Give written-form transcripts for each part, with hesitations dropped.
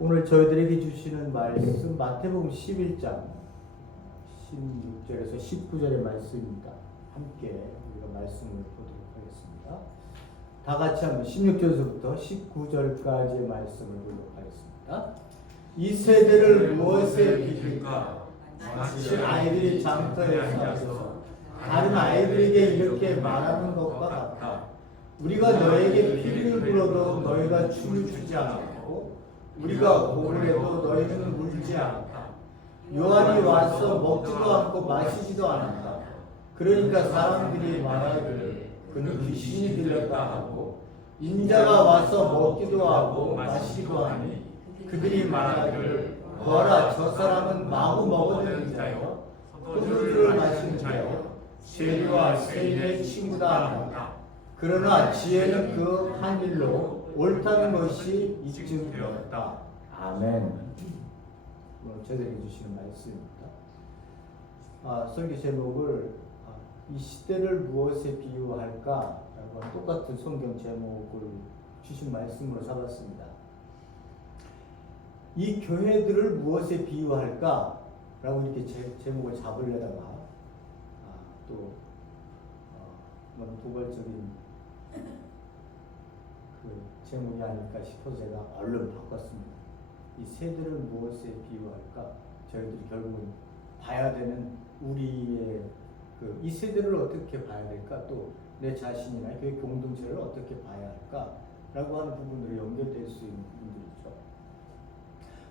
오늘 저희들에게 주시는 말씀 마태복음 11장 16절에서 19절의 말씀입니다. 함께 우리가 말씀을 보도록 하겠습니다. 다 같이 한번 16절에서부터 19절까지의 말씀을 보도록 하겠습니다. 이 세대를 무엇에 비길까? 마치 아이들이 장터에 앉아서 다른 아이들에게 이렇게 말하는 것과 같다. 우리가 너에게 피를 불어도 너희가 춤을 추지 않았고 우리가 곡을 해도 너희는 울지 않았다. 요한이 와서 먹지도 않고 마시지도 않았다. 그러니까 사람들이 말하기를 그는 귀신이 들렸다 하고 인자가 와서 먹기도 하고 마시기도 하니 그들이 말하기를 보아라 저 사람은 마구 먹어대는 자요 포도주를 마시는 자요 세리와 세인의 친구다 한다. 그러나 지혜는 그 한 일로 옳다는 것이 입증되었다. 아멘. 저에게 주시는 말씀입니다. 설교 제목을 이 시대를 무엇에 비유할까? 라고 똑같은 성경 제목을 주신 말씀으로 잡았습니다. 이 교회들을 무엇에 비유할까? 라고 이렇게 제목을 잡으려다가 또 너무 도발적인 그 제목이 아닐까 싶어서 제가 얼른 바꿨습니다. 이 세대를 무엇에 비유할까? 저희들이 결국은 봐야 되는 우리의 이 세대를 어떻게 봐야 될까? 또 내 자신이나 교회 공동체를 어떻게 봐야 할까? 라고 하는 부분으로 연결될 수 있는 부분들이죠.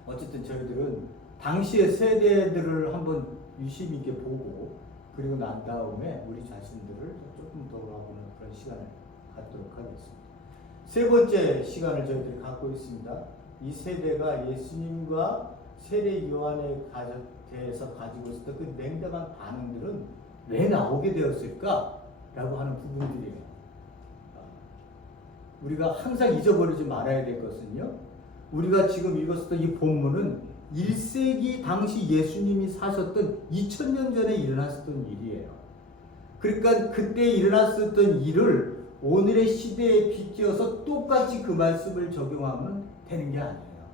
어쨌든 저희들은 당시의 세대들을 한번 유심 있게 보고 그리고 난 다음에 우리 자신들을 조금 돌아보는 그런 시간을 갖도록 하겠습니다. 세 번째 시간을 저희들이 갖고 있습니다. 이 세대가 예수님과 세례 요한에 대해서 가지고 있었던 그 냉담한 반응들은 왜 나오게 되었을까? 라고 하는 부분들이에요. 우리가 항상 잊어버리지 말아야 될 것은요. 우리가 지금 읽었던 이 본문은 1세기 당시 예수님이 사셨던 2000년 전에 일어났었던 일이에요. 그러니까 그때 일어났었던 일을 오늘의 시대에 비껴서 똑같이 그 말씀을 적용하면 되는 게 아니에요.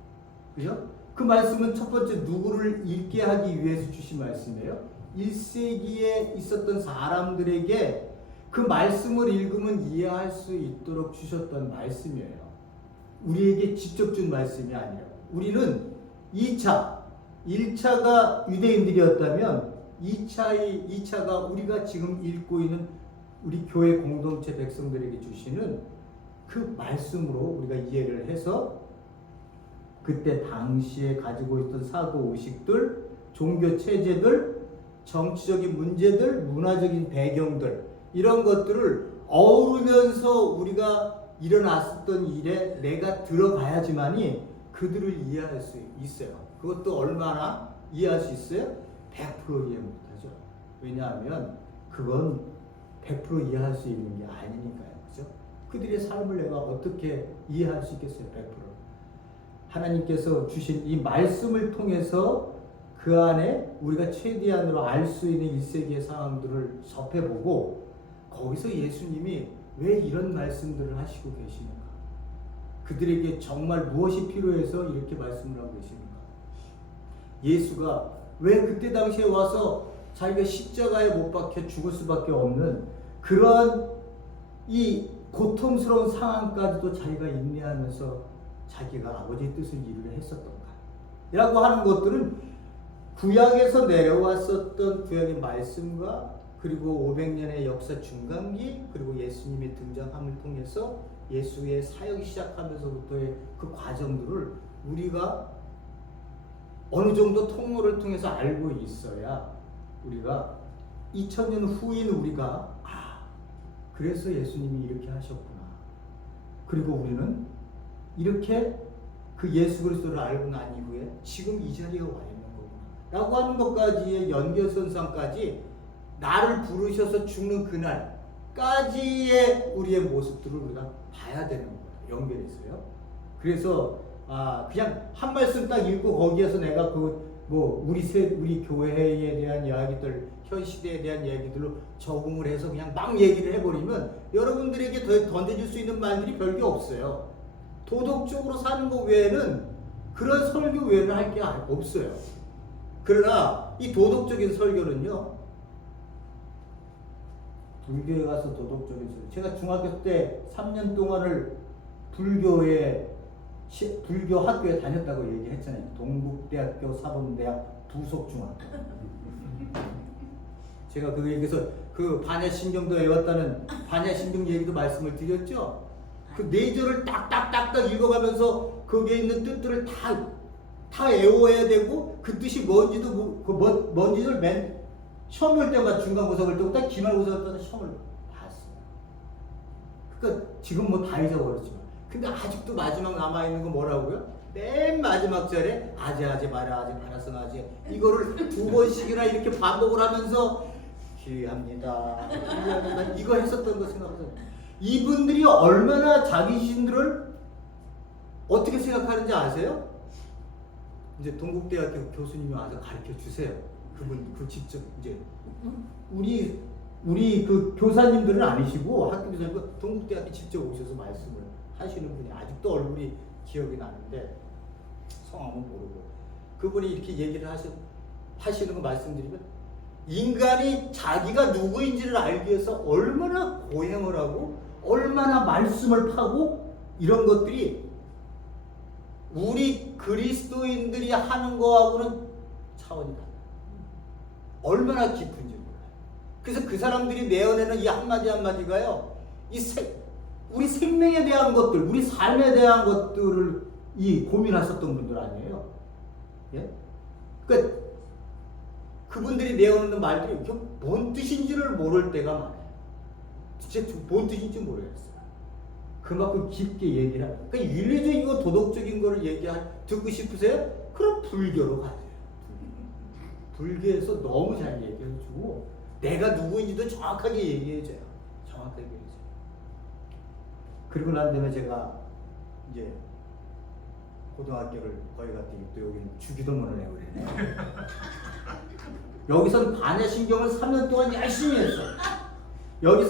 그죠? 그 말씀은 첫 번째 누구를 읽게 하기 위해서 주신 말씀이에요. 1세기에 있었던 사람들에게 그 말씀을 읽으면 이해할 수 있도록 주셨던 말씀이에요. 우리에게 직접 준 말씀이 아니에요. 우리는 1차가 유대인들이었다면 2차가 우리가 지금 읽고 있는 우리 교회 공동체 백성들에게 주시는 그 말씀으로 우리가 이해를 해서 그때 당시에 가지고 있던 사고의식들, 종교 체제들, 정치적인 문제들, 문화적인 배경들 이런 것들을 어우르면서 우리가 일어났었던 일에 내가 들어가야지만이 그들을 이해할 수 있어요. 그것도 얼마나 이해할 수 있어요? 100% 이해 못하죠. 왜냐하면 그건 100% 이해할 수 있는 게 아니니까요. 그죠? 그들의 삶을 내가 어떻게 이해할 수 있겠어요? 100%. 하나님께서 주신 이 말씀을 통해서 그 안에 우리가 최대한으로 알 수 있는 1세기의 상황들을 접해보고 거기서 예수님이 왜 이런 말씀들을 하시고 계시는가? 그들에게 정말 무엇이 필요해서 이렇게 말씀을 하고 계시는가? 예수가 왜 그때 당시에 와서 자기가 십자가에 못 박혀 죽을 수밖에 없는 그러한 이 고통스러운 상황까지도 자기가 인내하면서 자기가 아버지의 뜻을 이루려 했었던가? 라고 하는 것들은 구약에서 내려왔었던 구약의 말씀과 그리고 500년의 역사 중간기 그리고 예수님의 등장함을 통해서 예수의 사역이 시작하면서부터의 그 과정들을 우리가 어느 정도 통로를 통해서 알고 있어야 우리가 2000년 후인 우리가 그래서 예수님이 이렇게 하셨구나. 그리고 우리는 이렇게 그 예수 그리스도를 알고 난 이후에 지금 이 자리에 와 있는 거구나. 라고 하는 것까지의 연결선상까지 나를 부르셔서 죽는 그날까지의 우리의 모습들을 우리가 봐야 되는 거예요. 연결해서요. 그래서 그냥 한 말씀 딱 읽고 거기에서 내가 우리 교회에 대한 이야기들, 현 시대에 대한 이야기들로 적응을 해서 그냥 막 얘기를 해버리면 여러분들에게 더 던져줄 수 있는 말들이 별게 없어요. 도덕적으로 사는 것 외에는 그런 설교 외에는 할 게 없어요. 그러나 이 도덕적인 설교는요, 불교에 가서 도덕적인 설교. 제가 중학교 때 3년 동안을 불교 학교에 다녔다고 얘기했잖아요. 동국대학교 사범대학 부속중학교. 제가 그 얘기에서 그 반야신경도 외웠다는 반야신경 얘기도 말씀을 드렸죠. 그 내절을 딱딱딱딱 읽어가면서 거기에 있는 뜻들을 다 외워야 되고 그 뜻이 뭔지도 뭔지를 맨 시험 볼 때마다 중간고사 볼 때보다 기말고사 볼 때마다 시험을 봤어요. 그러니까 지금 뭐 다 잊어버렸지만 근데 아직도 마지막 남아있는 거 뭐라고요? 맨 마지막 절에 아재 말아서 아재 이거를 2번씩이나 이렇게 반복을 하면서 기회합니다. 이거 했었던 거 생각하세요. 이분들이 얼마나 자기 신들을 어떻게 생각하는지 아세요? 이제 동국대학교 교수님이 와서 가르쳐 주세요. 그분 직접 이제 우리 그 교사님들은 아니시고 학교 교사님 동국대학교 직접 오셔서 말씀을 하시는 분이 아직도 얼굴이 기억이 나는데 성함은 모르고 그분이 이렇게 얘기를 하시는 거 말씀드리면 인간이 자기가 누구인지를 알기 위해서 얼마나 고행을 하고 얼마나 말씀을 파고 이런 것들이 우리 그리스도인들이 하는 거하고는 차원이 달라요. 얼마나 깊은지 몰라요. 그래서 그 사람들이 내어내는 이 한마디 한마디가요. 우리 생명에 대한 것들, 우리 삶에 대한 것들을 고민하셨던 분들 아니에요. 예? 그러니까 그분들이 내어놓는 말들이 뭔 뜻인지를 모를 때가 많아요. 진짜 뭔 뜻인지 모르겠어요. 그만큼 깊게 얘기를 하는. 그러니까 윤리적이고 도덕적인 거를 듣고 싶으세요? 그럼 불교로 가세요. 불교에서 너무 잘 얘기해주고 내가 누구인지도 정확하게 얘기해줘요. 정확하게 얘기해줘요. 그리고 난 다음에 제가 이제 고등학교를 거기 갔더니 또 여기는 주기도문을 해버리네. 여기선 반야신경을 3년 동안 열심히 했어. 여기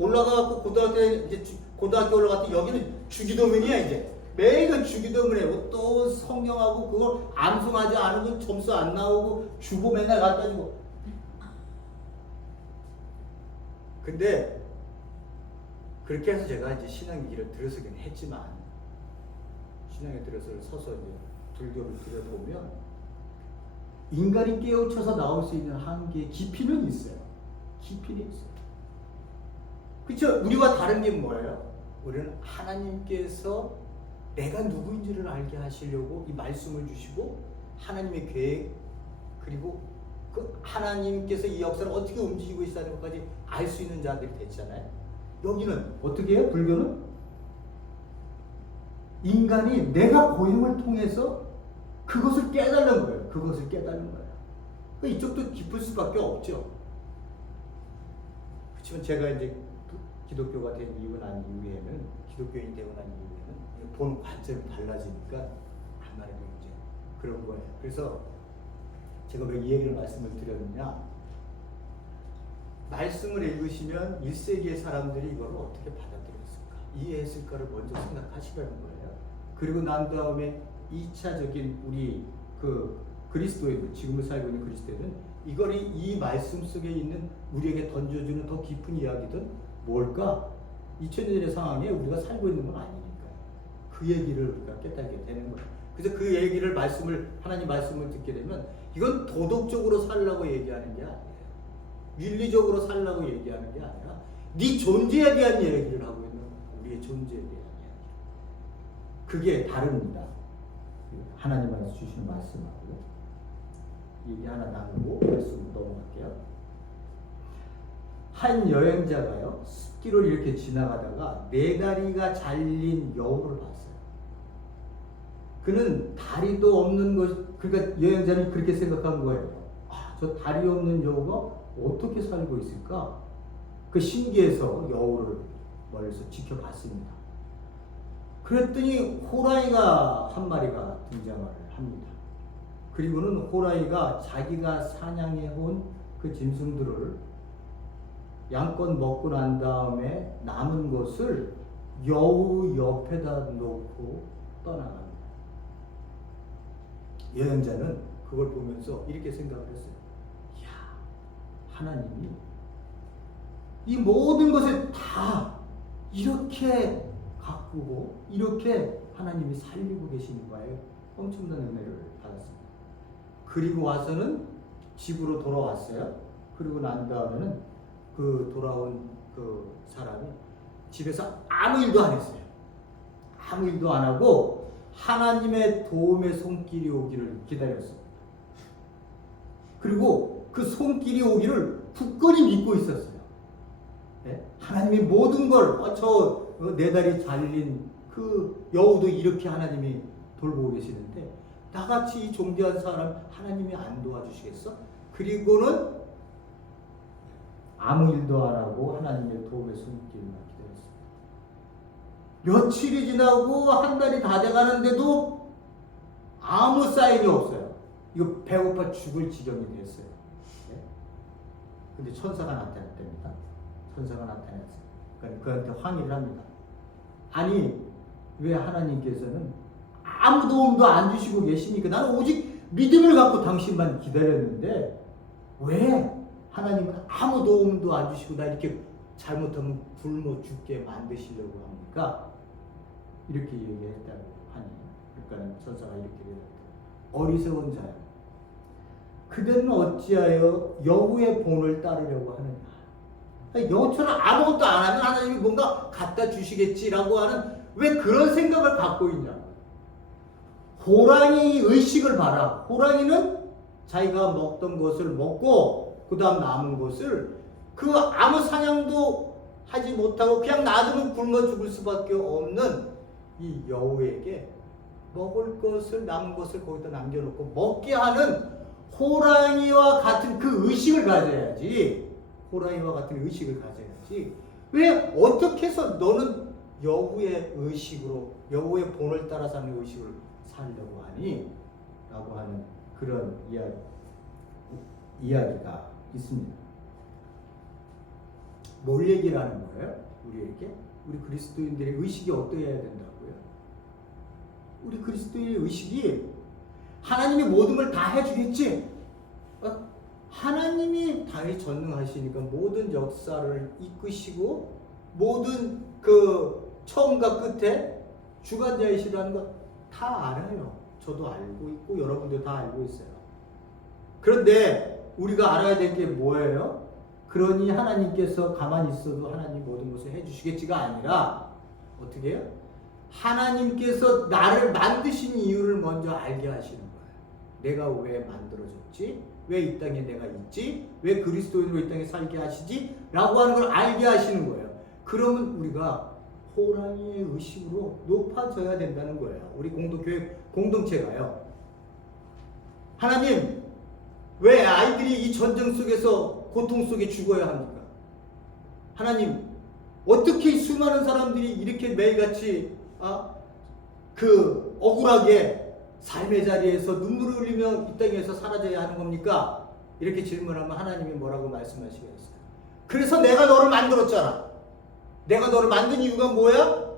올라가고 고등학교 올라갔더니 여기는 주기도문이야 이제. 매일 주기도문 해고 또 성경하고 그걸 암송하지 않으면 점수 안 나오고 주보 맨날 갖다 주고. 근데 그렇게 해서 제가 이제 신앙의 길을 들어서긴 했지만 신앙에 서서 이제 불교를 들여다보면 인간이 깨우쳐서 나올 수 있는 한계의 깊이는 있어요. 깊이는 있어요. 그렇죠? 우리와 다른 게 뭐예요? 우리는 하나님께서 내가 누구인지를 알게 하시려고 이 말씀을 주시고 하나님의 계획 그리고 그 하나님께서 이 역사를 어떻게 움직이고 있다는 것까지 알 수 있는 자들이 됐잖아요. 여기는 어떻게 해요? 불교는 인간이 내가 고행을 통해서 그것을 깨달는 거예요. 그것을 깨달는 거예요. 그러니까 이쪽도 깊을 수밖에 없죠. 그렇지만 제가 이제 기독교가 된 이후에는 기독교인이 되고 난 이후에는 보는 관점이 달라지니까 아무래도 이제 그런 거예요. 그래서 제가 왜 이 얘기를 말씀을 드렸느냐? 말씀을 읽으시면 1세기의 사람들이 이걸 어떻게 받아들였을까? 이해했을까를 먼저 생각하시라는 거예요. 그리고 난 다음에 2차적인 우리 그 그리스도인, 지금을 살고 있는 그리스도인은 이 말씀 속에 있는 우리에게 던져주는 더 깊은 이야기든 뭘까? 2000년의 상황에 우리가 살고 있는 건 아니니까요. 그 얘기를 우리가 깨닫게 되는 거예요. 그래서 그 얘기를 하나님 말씀을 듣게 되면 이건 도덕적으로 살라고 얘기하는 게 아니에요. 윤리적으로 살라고 얘기하는 게 아니라 네 존재에 대한 얘기를 하고 있는 거예요. 우리의 존재에 대한 이야기. 그게 다릅니다. 하나님께서 주시는 말씀하고 얘기 하나 나누고 말씀으로 넘어갈게요. 한 여행자가요 숲길을 이렇게 지나가다가 4다리가 잘린 여우를 봤어요. 그는 다리도 없는 것, 그러니까 여행자는 그렇게 생각한 거예요. 저 다리 없는 여우가 어떻게 살고 있을까? 그 신기해서 여우를 멀리서 지켜봤습니다. 그랬더니 호랑이가 한 마리가 등장을 합니다. 그리고는 호랑이가 자기가 사냥해온 그 짐승들을 양껏 먹고 난 다음에 남은 것을 여우 옆에다 놓고 떠나갑니다. 예언자는 그걸 보면서 이렇게 생각을 했어요. 이야, 하나님이 이 모든 것을 다 이렇게 가꾸고 이렇게 하나님이 살리고 계시는 거예요. 엄청난 은혜를 받았습니다. 그리고 와서는 집으로 돌아왔어요. 그리고 난 다음에는 그 돌아온 그 사람이 집에서 아무 일도 안 했어요. 아무 일도 안 하고 하나님의 도움의 손길이 오기를 기다렸어요. 그리고 그 손길이 오기를 굳건히 믿고 있었어요. 네? 하나님이 모든 걸 내 다리 잘린 그 여우도 이렇게 하나님이 돌보고 계시는데 나같이 이 존귀한 사람 하나님이 안 도와주시겠어? 그리고는 아무 일도 안 하고 하나님의 도움의 손길만 기다렸습니다. 며칠이 지나고 한 달이 다 돼가는데도 아무 사인이 없어요. 이거 배고파 죽을 지경이 됐어요. 네? 근데 천사가 나타났답니다. 천사가 나타났어요. 그러니까 그한테 항의를 합니다. 아니 왜 하나님께서는 아무 도움도 안 주시고 계십니까? 나는 오직 믿음을 갖고 당신만 기다렸는데 왜 하나님은 아무 도움도 안 주시고 나 이렇게 잘못하면 굶어 죽게 만드시려고 합니까? 이렇게 얘기했다고 하니 그러니까 천사가 이렇게 얘기했다. 어리석은 자야, 그대는 어찌하여 여우의 본을 따르려고 하느냐? 여우처럼 아무것도 안 하면 하나님이 뭔가 갖다 주시겠지라고 하는 왜 그런 생각을 갖고 있냐? 호랑이 의식을 봐라. 호랑이는 자기가 먹던 것을 먹고 그 다음 남은 것을 그 아무 사냥도 하지 못하고 그냥 놔두면 굶어 죽을 수밖에 없는 이 여우에게 먹을 것을 남은 것을 거기다 남겨놓고 먹게 하는 호랑이와 같은 그 의식을 가져야지. 호랑이와 같은 의식을 가져야지. 왜 어떻게 해서 너는 여우의 의식으로 여우의 본을 따라 사는 의식을 살려고 하니? 라고 하는 그런 이야기가 있습니다. 뭘 얘기를 하는 거예요? 우리에게? 우리 그리스도인들의 의식이 어떠해야 된다고요? 우리 그리스도인의 의식이 하나님이 모든 걸 다 해주겠지? 하나님이 다전능하시니까 모든 역사를 이끄시고 모든 그 처음과 끝에 주관자이시라는 것 다 알아요. 저도 알고 있고 여러분도 다 알고 있어요. 그런데 우리가 알아야 될 게 뭐예요? 그러니 하나님께서 가만히 있어도 하나님 모든 것을 해주시겠지가 아니라 어떻게 해요? 하나님께서 나를 만드신 이유를 먼저 알게 하시는 거예요. 내가 왜 만들어졌지? 왜 이 땅에 내가 있지? 왜 그리스도인으로 이 땅에 살게 하시지? 라고 하는 걸 알게 하시는 거예요. 그러면 우리가 호랑이의 의식으로 높아져야 된다는 거예요. 우리 교회 공동체가요. 하나님, 왜 아이들이 이 전쟁 속에서 고통 속에 죽어야 합니까? 하나님, 어떻게 수많은 사람들이 이렇게 매일같이 억울하게 삶의 자리에서 눈물을 흘리며 이 땅에서 사라져야 하는 겁니까? 이렇게 질문하면 하나님이 뭐라고 말씀하시겠어요? 그래서 내가 너를 만들었잖아. 내가 너를 만든 이유가 뭐야?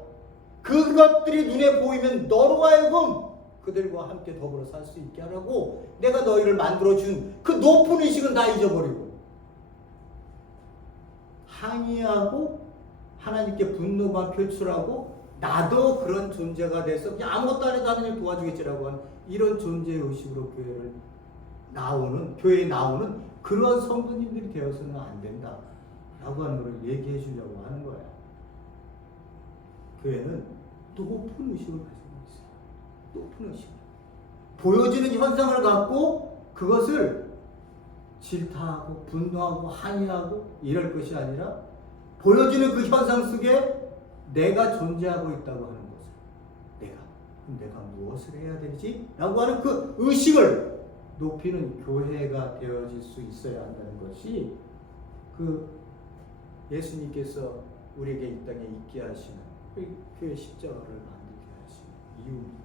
그것들이 눈에 보이면 너로 하여금 그들과 함께 더불어 살 수 있게 하라고 내가 너희를 만들어준 그 높은 의식은 다 잊어버리고 항의하고 하나님께 분노만 표출하고 나도 그런 존재가 돼서 그냥 아무것도 안 해도 하나님 도와주겠지라고 하는 이런 존재의 의식으로 교회에 나오는 그런 성도님들이 되어서는 안 된다 라고 하는 걸 얘기해 주려고 하는 거예요. 교회는 높은 의식을 가지고 있어요. 높은 의식. 보여지는 현상을 갖고 그것을 질타하고 분노하고 항의하고 이럴 것이 아니라 보여지는 그 현상 속에 내가 존재하고 있다고 하는 것을 내가 무엇을 해야 되지? 라고 하는 그 의식을 높이는 교회가 되어질 수 있어야 한다는 것이 그 예수님께서 우리에게 이 땅에 있게 하시는 교회 십자가를 만들게 하신 이유입니다.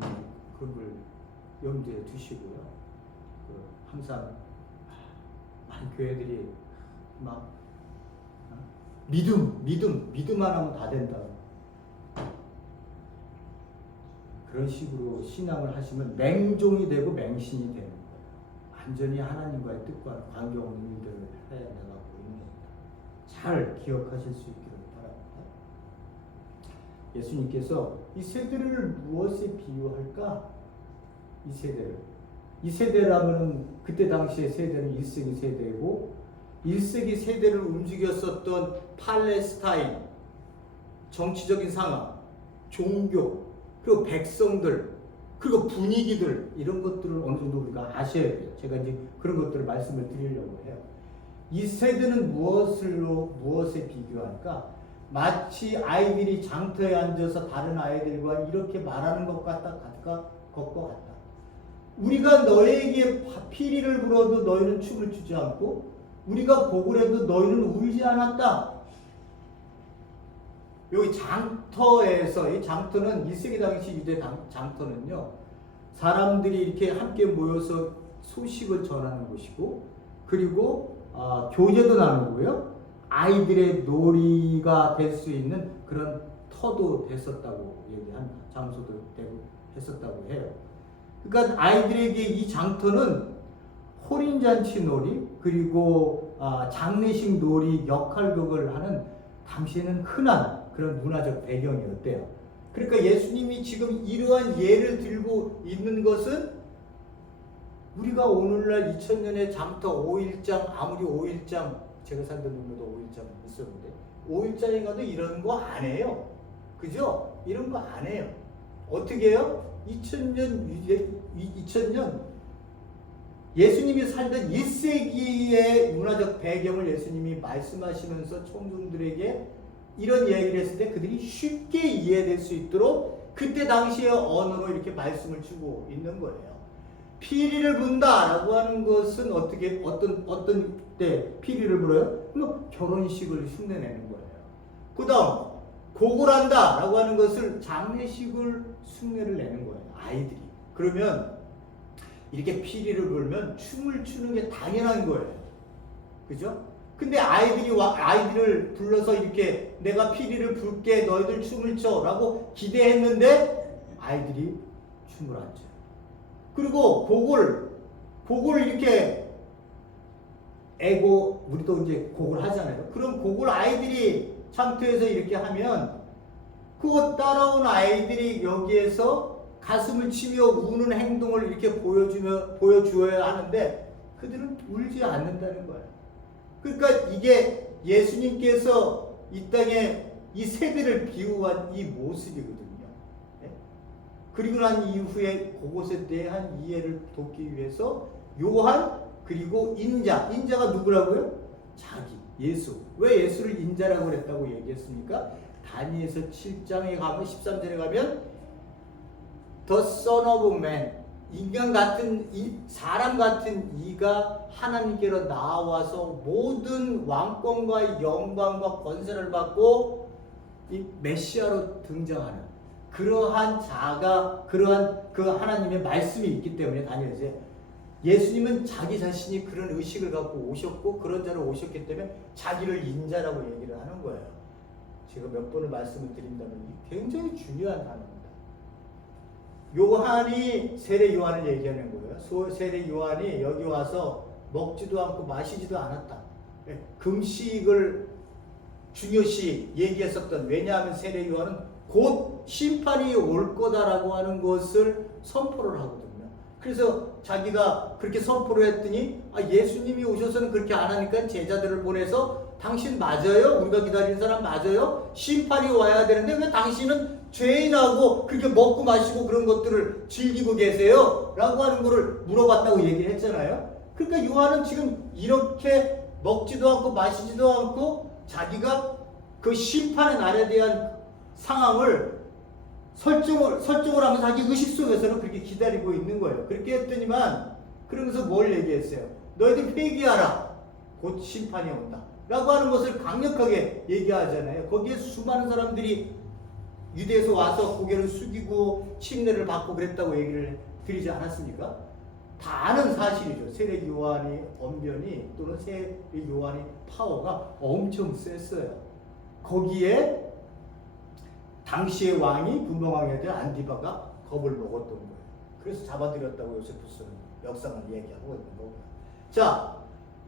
여러분 그걸 염두에 두시고요. 항상 많은 교회들이 막 믿음만 하면 다 된다. 그런 식으로 신앙을 하시면 맹종이 되고 맹신이 되는 거예요. 완전히 하나님과의 뜻과 관계없는 일들을 해나가고 있는 겁니다. 잘 기억하실 수 있기를 바랍니다. 예수님께서 이 세대를 무엇에 비유할까? 이 세대라면 그때 당시의 세대는 1세기 세대고 1세기 세대를 움직였었던 팔레스타인 정치적인 상황, 종교, 그리고 백성들, 그리고 분위기들 이런 것들을 어느 정도 우리가 아셔야 돼요. 제가 이제 그런 것들을 말씀을 드리려고 해요. 이 세대는 무엇에 비교할까? 마치 아이들이 장터에 앉아서 다른 아이들과 이렇게 말하는 것 같다. 우리가 너에게 피리를 불어도 너희는 춤을 추지 않고 우리가 곡을 해도 너희는 울지 않았다. 여기 장터에서, 이 장터는 1세기 당시 유대 장터는요, 사람들이 이렇게 함께 모여서 소식을 전하는 곳이고, 그리고 교제도 나누고요, 아이들의 놀이가 될 수 있는 그런 터도 됐었다고 얘기한 장소도 되고 했었다고 해요. 그러니까 아이들에게 이 장터는 호린잔치 놀이, 그리고 장례식 놀이 역할극을 하는 당시에는 흔한 그런 문화적 배경이었대요. 그러니까 예수님이 지금 이러한 예를 들고 있는 것은 우리가 오늘날 2000년의 장터 5일장, 아무리 5일장, 제가 살던 동네도 5일장 있었는데 5일장에 가도 이런 거 안 해요. 그죠? 이런 거 안 해요. 어떻게 해요? 2000년 예수님이 살던 1세기의 문화적 배경을 예수님이 말씀하시면서 청중들에게 이런 얘기를 했을 때 그들이 쉽게 이해될 수 있도록 그때 당시의 언어로 이렇게 말씀을 주고 있는 거예요. 피리를 분다라고 하는 것은 어떤 때 피리를 불어요? 결혼식을 흉내내는 거예요. 그 다음 곡을 한다라고 하는 것을 장례식을 흉내를 내는 거예요. 아이들이. 그러면 이렇게 피리를 불면 춤을 추는 게 당연한 거예요. 그죠? 근데 아이들을 불러서 이렇게 내가 피리를 불게 너희들 춤을 춰 라고 기대했는데 아이들이 춤을 안 춰요. 그리고 곡을 이렇게 우리도 이제 곡을 하잖아요. 그럼 곡을 아이들이 장터에서 이렇게 하면 그거 따라온 아이들이 여기에서 가슴을 치며 우는 행동을 이렇게 보여주어야 하는데 그들은 울지 않는다는 거예요. 그러니까 이게 예수님께서 이 땅에 이 세대를 비유한 이 모습이거든요. 네? 그리고 난 이후에 그것에 대한 이해를 돕기 위해서 요한 그리고 인자가 누구라고요? 예수. 왜 예수를 인자라고 그랬다고 얘기했습니까? 다니엘서 7장에 가면 13절에 가면 The Son of Man, 인간 같은 사람 같은 이가 하나님께로 나와서 모든 왕권과 영광과 권세를 받고 이 메시아로 등장하는 그러한 그 하나님의 말씀이 있기 때문에 다니엘서 예수님은 자기 자신이 그런 의식을 갖고 오셨고 그런 자로 오셨기 때문에 자기를 인자라고 얘기를 하는 거예요. 제가 몇 번을 말씀을 드린다면 굉장히 중요한 단어입니다. 세례 요한을 얘기하는 거예요. 세례 요한이 여기 와서 먹지도 않고 마시지도 않았다. 금식을 중요시 얘기했었던, 왜냐하면 세례 요한은 곧 심판이 올 거다라고 하는 것을 선포를 하거든요. 그래서 자기가 그렇게 선포를 했더니 예수님이 오셔서는 그렇게 안 하니까 제자들을 보내서 당신 맞아요? 우리가 기다리는 사람 맞아요? 심판이 와야 되는데 왜 당신은 죄인하고 그렇게 먹고 마시고 그런 것들을 즐기고 계세요? 라고 하는 거를 물어봤다고 얘기를 했잖아요. 그러니까 요한은 지금 이렇게 먹지도 않고 마시지도 않고 자기가 그 심판의 날에 대한 상황을 설정을 하면서 자기 의식 속에서는 그렇게 기다리고 있는 거예요. 그렇게 했더니만 그러면서 뭘 얘기했어요? 너희들 회개하라. 곧 심판이 온다. 라고 하는 것을 강력하게 얘기하잖아요. 거기에 수많은 사람들이 유대에서 와서 고개를 숙이고 침례를 받고 그랬다고 얘기를 드리지 않았습니까? 다 아는 사실이죠. 세례 요한의 언변이 또는 세례 요한의 파워가 엄청 셌어요. 거기에 당시의 왕이 분봉왕이었던 안디바가 겁을 먹었던 거예요. 그래서 잡아들였다고 요세푸스는 역상을 얘기하고 있는 거고요. 자,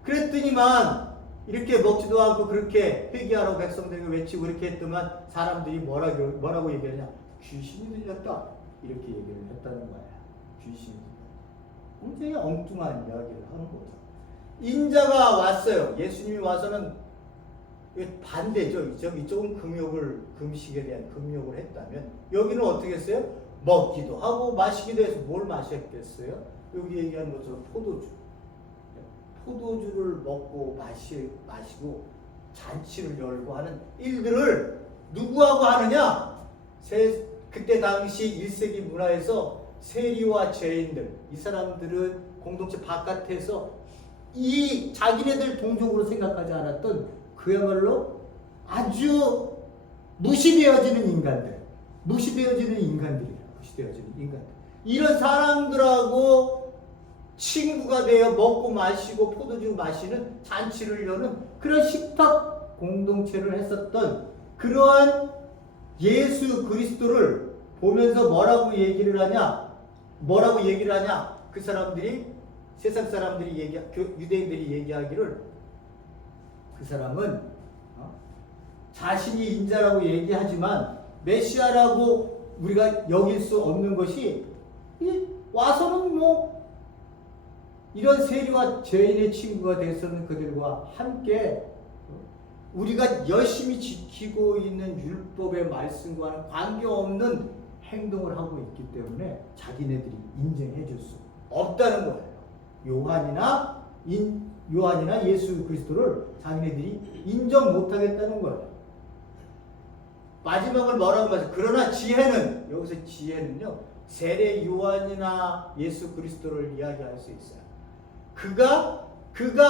그랬더니만 이렇게 먹지도 않고 그렇게 회개하라고 백성들에게 외치고 그렇게 했더만 사람들이 뭐라고 얘기하냐? 귀신이 들렸다. 이렇게 얘기를 했다는 거야. 귀신이. 굉장히 엉뚱한 이야기를 하는 거죠. 인자가 왔어요. 예수님이 와서는 반대죠. 이쪽은 금식에 대한 금욕을 했다면 여기는 어떻게 했어요? 먹기도 하고 마시기도 해서 뭘 마셨겠어요? 여기 얘기하는 것처럼 포도주를 먹고 마시고 잔치를 열고 하는 일들을 누구하고 하느냐? 그때 당시 1세기 문화에서 세리와 죄인들, 이 사람들은 공동체 바깥에서 이 자기네들 동족으로 생각하지 않았던 그야말로 아주 무시되어지는 인간들. 이런 사람들하고 친구가 되어 먹고 마시고 포도주 마시는 잔치를 여는 그런 식탁 공동체를 했었던 그러한 예수 그리스도를 보면서 뭐라고 얘기를 하냐? 그 사람들이 세상 사람들이 유대인들이 얘기하기를 그 사람은 자신이 인자라고 얘기하지만 메시아라고 우리가 여길 수 없는 것이 와서는 뭐 이런 세리와 죄인의 친구가 되서는 그들과 함께 우리가 열심히 지키고 있는 율법의 말씀과는 관계없는 행동을 하고 있기 때문에 자기네들이 인정해 줄 수 없다는 거예요. 요한이나 예수 그리스도를 자기네들이 인정 못하겠다는 거예요. 마지막을 뭐라고 말해요? 그러나 지혜는, 여기서 지혜는요, 세례 요한이나 예수 그리스도를 이야기할 수 있어요. 그가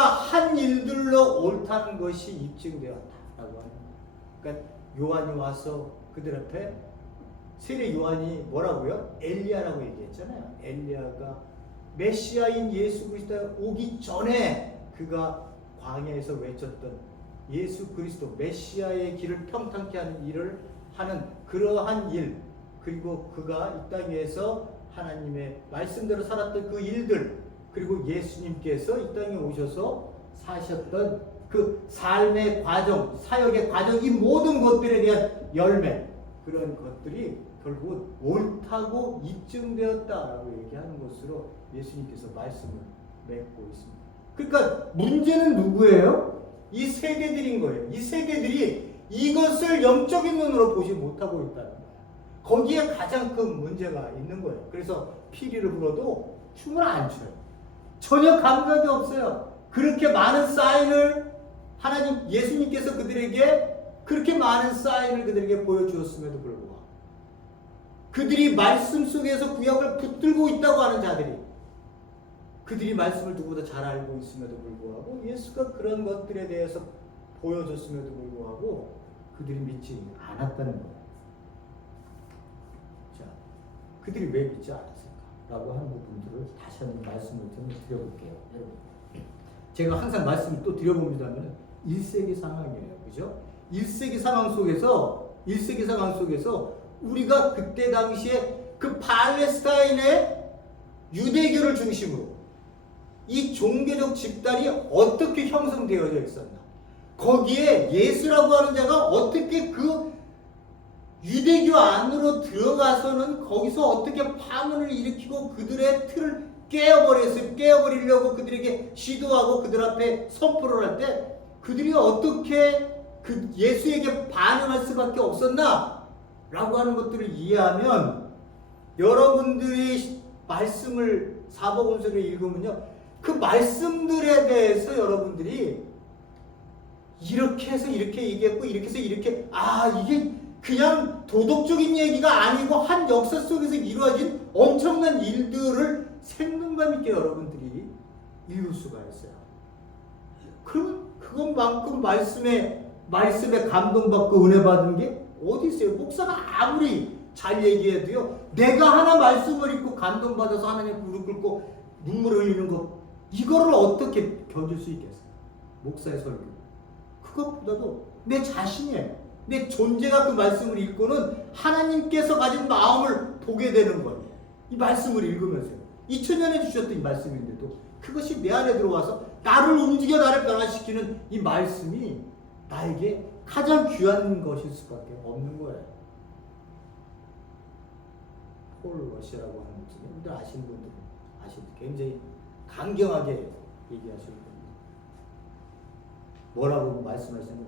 한 일들로 옳다는 것이 입증되었다라고 하는 거예요. 그러니까 요한이 와서 그들 앞에 세례 요한이 뭐라고요? 엘리야라고 얘기했잖아요. 엘리야가 메시아인 예수 그리스도가 오기 전에 그가 광야에서 외쳤던 예수 그리스도 메시아의 길을 평탄케 하는 일을 하는 그러한 일, 그리고 그가 이 땅에서 하나님의 말씀대로 살았던 그 일들, 그리고 예수님께서 이 땅에 오셔서 사셨던 그 삶의 과정, 사역의 과정, 이 모든 것들에 대한 열매, 그런 것들이 결국 옳다고 입증되었다라고 얘기하는 것으로 예수님께서 말씀을 맺고 있습니다. 그러니까 문제는 누구예요? 이 세대들인 거예요. 이 세대들이 이것을 영적인 눈으로 보지 못하고 있다는 거예요. 거기에 가장 큰 문제가 있는 거예요. 그래서 피리를 불어도 춤을 안 춰요. 전혀 감각이 없어요. 그렇게 많은 사인을 예수님께서 그들에게 그렇게 많은 사인을 그들에게 보여주었음에도 불구하고 그들이 말씀 속에서 구약을 붙들고 있다고 하는 자들이 그들이 말씀을 누구보다 잘 알고 있음에도 불구하고 예수가 그런 것들에 대해서 보여줬음에도 불구하고 그들이 믿지 않았다는 거예요. 자, 그들이 왜 믿지 않았을까? 라고 하는 부분들을 다시 한번 말씀을 좀 드려볼게요. 여러분, 제가 항상 말씀을 또 드려봅니다면 1세기 상황이에요. 그죠? 1세기 상황 속에서 우리가 그때 당시에 그 팔레스타인의 유대교를 중심으로 이 종교적 집단이 어떻게 형성되어져 있었나? 거기에 예수라고 하는 자가 어떻게 그 유대교 안으로 들어가서는 거기서 어떻게 파문을 일으키고 그들의 틀을 깨어버리려고 그들에게 시도하고 그들 앞에 선포를 할 때 그들이 어떻게 그 예수에게 반응할 수밖에 없었나? 라고 하는 것들을 이해하면 여러분들이 말씀을 사복음서를 읽으면요, 그 말씀들에 대해서 여러분들이 이렇게 해서 이렇게 얘기했고 이렇게 해서 이렇게, 이게 그냥 도덕적인 얘기가 아니고 한 역사 속에서 이루어진 엄청난 일들을 생동감 있게 여러분들이 읽을 수가 있어요. 그러면 그것만큼 말씀에 감동받고 은혜 받은 게 어디 있어요? 목사가 아무리 잘 얘기해도요, 내가 하나 말씀을 읽고 감동받아서 하나님 무릎 꿇고 눈물을 흘리는 것, 이거를 어떻게 견딜 수 있겠어요? 목사의 설교. 그것보다도 내 자신이에요. 내 존재가 그 말씀을 읽고는 하나님께서 가진 마음을 보게 되는 거예요. 이 말씀을 읽으면서요. 2000년에 주셨던 이 말씀인데도 그것이 내 안에 들어와서 나를 움직여 나를 변화시키는 이 말씀이 나에게 가장 귀한 것일 수밖에 없는 거예요. 폴 러시아라고 하는 분이 여러분들 아시는 분들은 아시죠? 굉장히 강경하게 얘기하시는 겁니다. 뭐라고 말씀하시냐면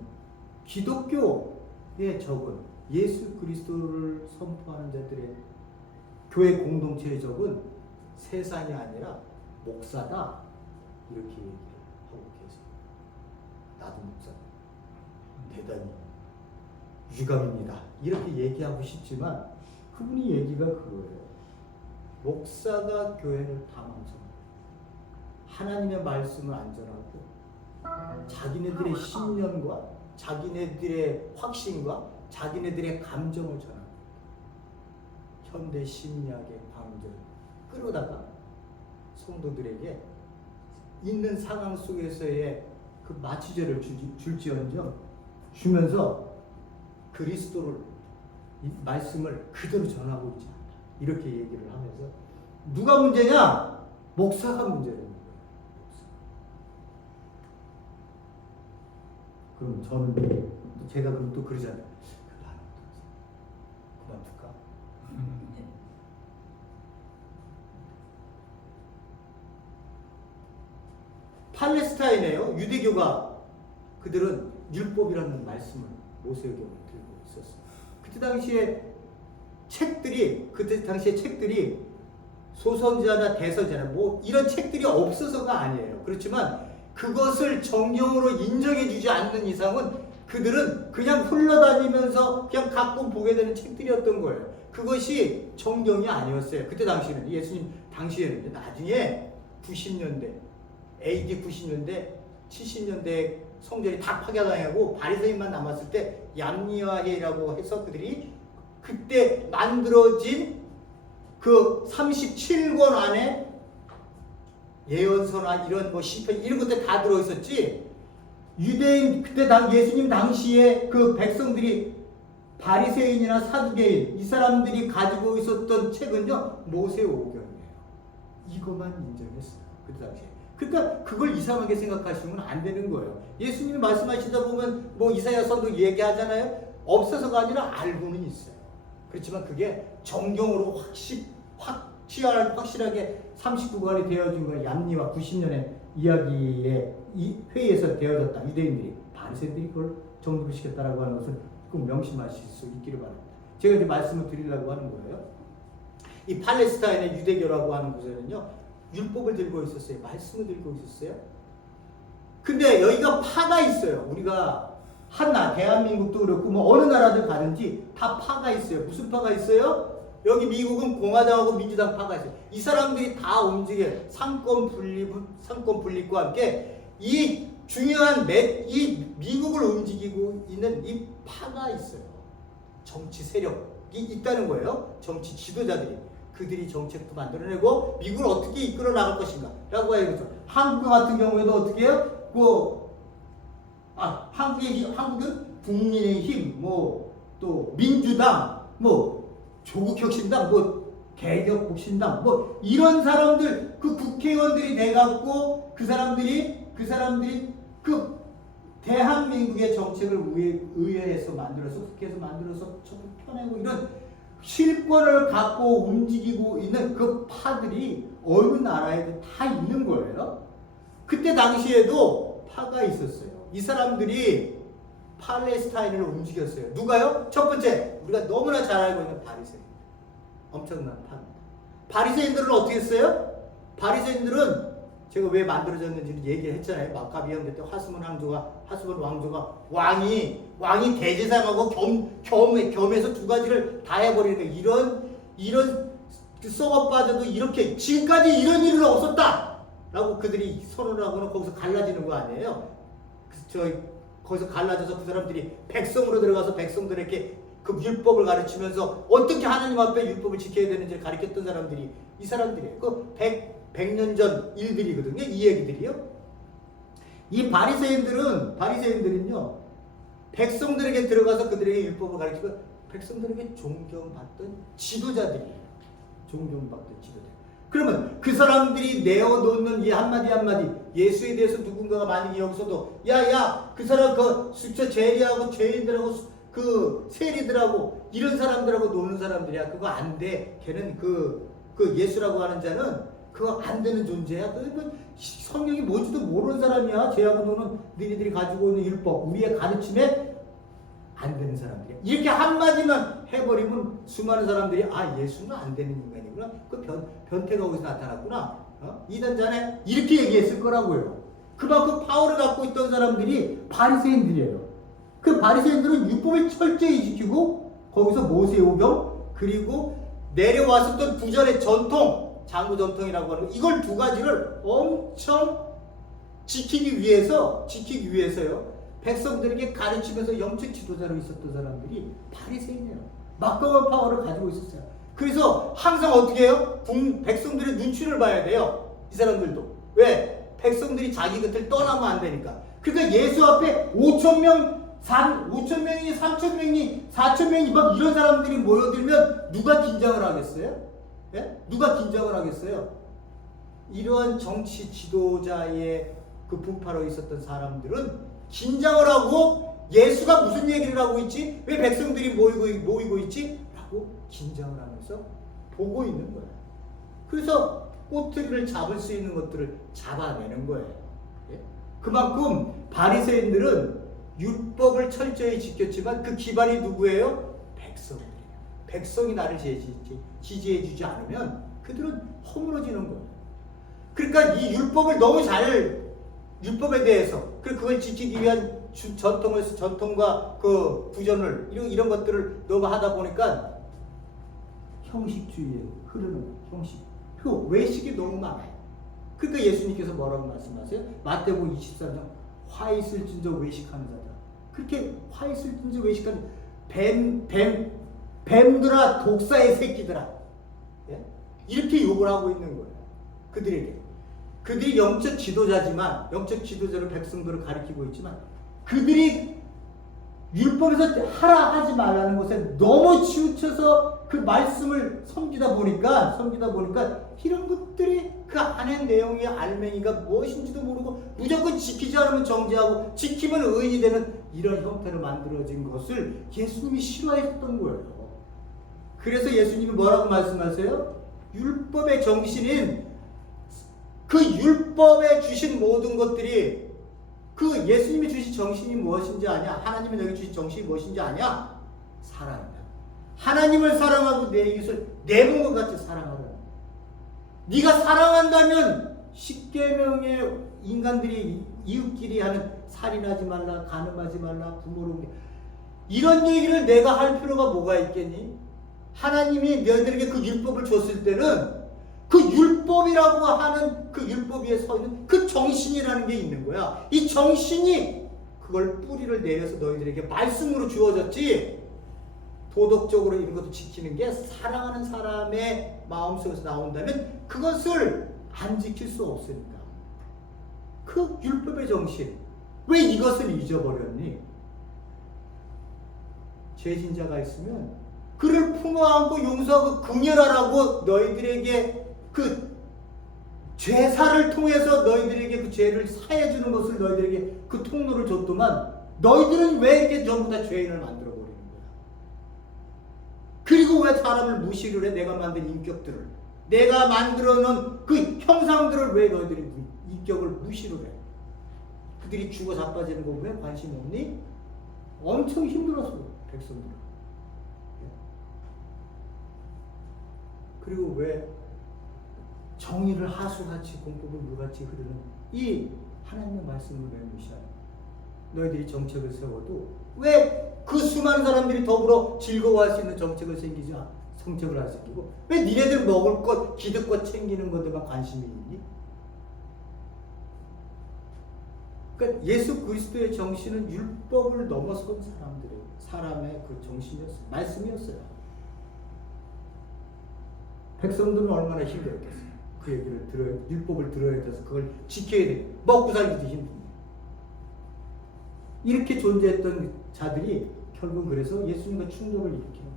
기독교의 적은 예수 그리스도를 선포하는 자들의 교회 공동체의 적은 세상이 아니라 목사다 이렇게 얘기를 하고 계세요. 나도 목사다. 대단히 유감입니다. 이렇게 얘기하고 싶지만 그분이 얘기가 그거예요. 목사가 교회를 다 망쳐요. 하나님의 말씀을 안 전하고 자기네들의 신념과 자기네들의 확신과 자기네들의 감정을 전하고 현대 심리학의 광전을 끌어다가 성도들에게 있는 상황 속에서의 그 마취제를 줄지언정 주면서 그리스도를 이 말씀을 그대로 전하고 있지 않다. 이렇게 얘기를 하면서 누가 문제냐? 목사가 문제라는 거예요. 그럼 저는 제가 그럼 또 그러잖아요. 그만둘까? 팔레스타인에요. 유대교가 그들은 율법이라는 말씀을 모세경을 들고 있었어요. 그때 당시에 책들이 소선지자나 대선지자나 뭐 이런 책들이 없어서가 아니에요. 그렇지만 그것을 정경으로 인정해주지 않는 이상은 그들은 그냥 흘러다니면서 그냥 가끔 보게 되는 책들이었던 거예요. 그것이 정경이 아니었어요. 그때 당시에는 예수님 당시에는 나중에 90년대 AD 90년대 70년대 성전이 다 파괴당하고 바리새인만 남았을 때 얌리와해라고 해서 그들이 그때 만들어진 그 37권 안에 예언서나 이런 뭐 시편 이런 것들 다 들어있었지. 유대인 그때 예수님 당시에 그 백성들이 바리새인이나 사두개인 이 사람들이 가지고 있었던 책은요 모세오경이에요. 이것만 인정했어요. 그때 당시에. 그러니까 그걸 이상하게 생각하시면 안 되는 거예요. 예수님이 말씀하시다 보면 뭐 이사야 선도 얘기하잖아요. 없어서가 아니라 알고는 있어요. 그렇지만 그게 정경으로 확실하게 39권이 되어진 거예요. 얌리와 90년의 이야기에 이 회의에서 되어졌다. 유대인들이 바리새인들이 그걸 정립시켰다라고 하는 것을 꼭 명심하실 수 있기를 바랍니다. 제가 이제 말씀을 드리려고 하는 거예요. 이 팔레스타인의 유대교라고 하는 곳에는요. 율법을 들고 있었어요. 말씀을 들고 있었어요. 근데 여기가 파가 있어요. 우리가 대한민국도 그렇고 뭐 어느 나라들 가든지 다 파가 있어요. 무슨 파가 있어요? 여기 미국은 공화당하고 민주당 파가 있어요. 이 사람들이 다 움직여요. 상권 분립과 함께 이 중요한 이 미국을 움직이고 있는 이 파가 있어요. 정치 세력이 있다는 거예요. 정치 지도자들이. 그들이 정책도 만들어내고 미국을 어떻게 이끌어 나갈 것인가 라고 해서 한국 같은 경우에도 어떻게 해요? 한국은 국민의힘, 또 민주당, 조국혁신당, 개혁복신당, 이런 사람들, 그 국회의원들이 돼갖고 그 사람들이 그 대한민국의 정책을 의회에서 만들어서 국회에서 만들어서 펴내고 이런 실권을 갖고 움직이고 있는 그 파들이 어느 나라에도 다 있는 거예요. 그때 당시에도 파가 있었어요. 이 사람들이 팔레스타인을 움직였어요. 누가요? 첫 번째, 우리가 너무나 잘 알고 있는 바리새인. 엄청난 파입니다. 바리새인들은 어떻게 했어요? 바리새인들은 제가 왜 만들어졌는지를 얘기를 했잖아요. 마카비 형제 때 하스몬 왕조가 왕이 대제사장하고 겸해서 두 가지를 다 해버리는 이런 썩어 빠져도 이렇게 지금까지 이런 일은 없었다라고 그들이 선언을 하고는 거기서 갈라지는 거 아니에요. 거기서 갈라져서 그 사람들이 백성으로 들어가서 백성들에게 그 율법을 가르치면서 어떻게 하나님 앞에 율법을 지켜야 되는지를 가르쳤던 사람들이 이 사람들이에요. 그 100년 전 일들이거든요. 이 얘기들이요. 이 바리새인들은요. 백성들에게 들어가서 그들에게 율법을 가르치고 백성들에게 존경받던 지도자들이에요. 존경받던 지도자. 그러면 그 사람들이 내어놓는 이 한마디 한마디, 예수에 대해서 누군가가 만약에 여기서도 야야 그 사람 그 저 죄리하고 죄인들하고 그 세리들하고 이런 사람들하고 노는 사람들이야, 그거 안 돼. 걔는 그 예수라고 하는 자는 그거 안 되는 존재야. 그 성경이 뭔지도 모르는 사람이야. 죄하고 노는 너희들이 가지고 있는 율법, 우리의 가르침에 안 되는 사람들이야. 이렇게 한마디만 해버리면 수많은 사람들이 아, 예수는 안 되는 인간이구나. 그 변태가 거기서 나타났구나. 이단자네. 이렇게 얘기했을 거라고요. 그만큼 파워를 갖고 있던 사람들이 바리새인들이에요. 그 바리새인들은 율법을 철저히 지키고 거기서 모세오경 그리고 내려왔었던 구절의 전통, 장구 전통이라고 하는 거, 이걸 두 가지를 엄청 지키기 위해서요. 백성들에게 가르치면서 영적 지도자로 있었던 사람들이 바리새인이에요. 막강한 파워를 가지고 있었어요. 그래서 항상 어떻게 해요? 백성들의 눈치를 봐야 돼요. 이 사람들도. 왜? 백성들이 자기 곁을 떠나면 안 되니까. 그러니까 예수 앞에 5,000명이, 3,000명이, 4,000명이 막 이런 사람들이 모여들면 누가 긴장을 하겠어요? 예? 누가 긴장을 하겠어요? 이러한 정치 지도자의 그 분파로 있었던 사람들은 긴장을 하고 예수가 무슨 얘기를 하고 있지? 왜 백성들이 모이고 있지? 라고 긴장을 하면서 보고 있는 거예요. 그래서 꼬투리를 잡을 수 있는 것들을 잡아내는 거예요. 예? 그만큼 바리새인들은 율법을 철저히 지켰지만 그 기반이 누구예요? 백성이에요. 백성이 나를 지지해주지 않으면 그들은 허물어지는 거예요. 그러니까 이 율법을 너무 잘, 율법에 대해서 그걸 지키기 위한 전통과 그 부전을 이런 것들을 너무 하다 보니까 형식주의에 흐르는 형식. 그 외식이 너무 많아요. 그러니까 예수님께서 뭐라고 말씀하세요? 마태복음 23장 화 있을진저 외식하는 자다. 그렇게 화 있을진저 외식하는 뱀들아 독사의 새끼들아. 예? 이렇게 욕을 하고 있는 거예요. 그들에게. 그들이 영적 지도자지만, 영적 지도자로 백성들을 가리키고 있지만, 그들이 율법에서 하라 하지 말라는 것에 너무 치우쳐서 그 말씀을 섬기다 보니까 이런 것들이 그 안에 내용의 알맹이가 무엇인지도 모르고 무조건 지키지 않으면 정죄하고 지키면 의인이 되는 이런 형태로 만들어진 것을 예수님이 싫어했던 거예요. 그래서 예수님이 뭐라고 말씀하세요? 율법의 정신인 그 율법에 주신 모든 것들이 그 예수님이 주신 정신이 무엇인지 아냐? 하나님이 너에게 주신 정신이 무엇인지 아냐? 사랑이다. 하나님을 사랑하고 내 이웃을 내 몸과 같이 사랑하라. 네가 사랑한다면 10계명의 인간들이 이웃끼리 하는 살인하지 말라, 간음하지 말라, 부모를 이런 얘기를 내가 할 필요가 뭐가 있겠니? 하나님이 너희들에게 그 율법을 줬을 때는 그 율법이라고 하는 그 율법 위에 서 있는 그 정신이라는 게 있는 거야. 이 정신이 그걸 뿌리를 내려서 너희들에게 말씀으로 주어졌지. 도덕적으로 이런 것도 지키는 게 사랑하는 사람의 마음속에서 나온다면 그것을 안 지킬 수 없으니까. 그 율법의 정신. 왜 이것을 잊어버렸니? 죄진자가 있으면 그를 품어안고 용서하고 긍휼하라고 너희들에게 그 죄사를 통해서 너희들에게 그 죄를 사해주는 것을 너희들에게 그 통로를 줬더만 너희들은 왜 이렇게 전부 다 죄인을 만들어버리는 거야? 그리고 왜 사람을 무시를 해? 내가 만든 인격들을, 내가 만들어놓은 그 형상들을 왜 너희들이 인격을 무시를 해? 그들이 죽어 자빠지는 거 왜 관심 없니? 엄청 힘들었어, 백성들은. 그리고 왜 정의를 하수같이 공법을 물같이 흐르는 이 하나님의 말씀을 왜 무시하냐? 너희들이 정책을 세워도 왜 그 수많은 사람들이 더불어 즐거워할 수 있는 정책을 할 수 있고 왜 니네들 먹을 것, 기득 것 챙기는 것에만 관심이 있니? 그러니까 예수 그리스도의 정신은 율법을 넘어선 사람의 그 정신이었어요. 말씀이었어요. 백성들은 얼마나 힘들었겠어요. 그 얘기를 율법을 들어야 돼서 그걸 지켜야 돼. 먹고 살기도 힘듭니다. 이렇게 존재했던 자들이 결국 그래서 예수님과 충돌을 일으켜요.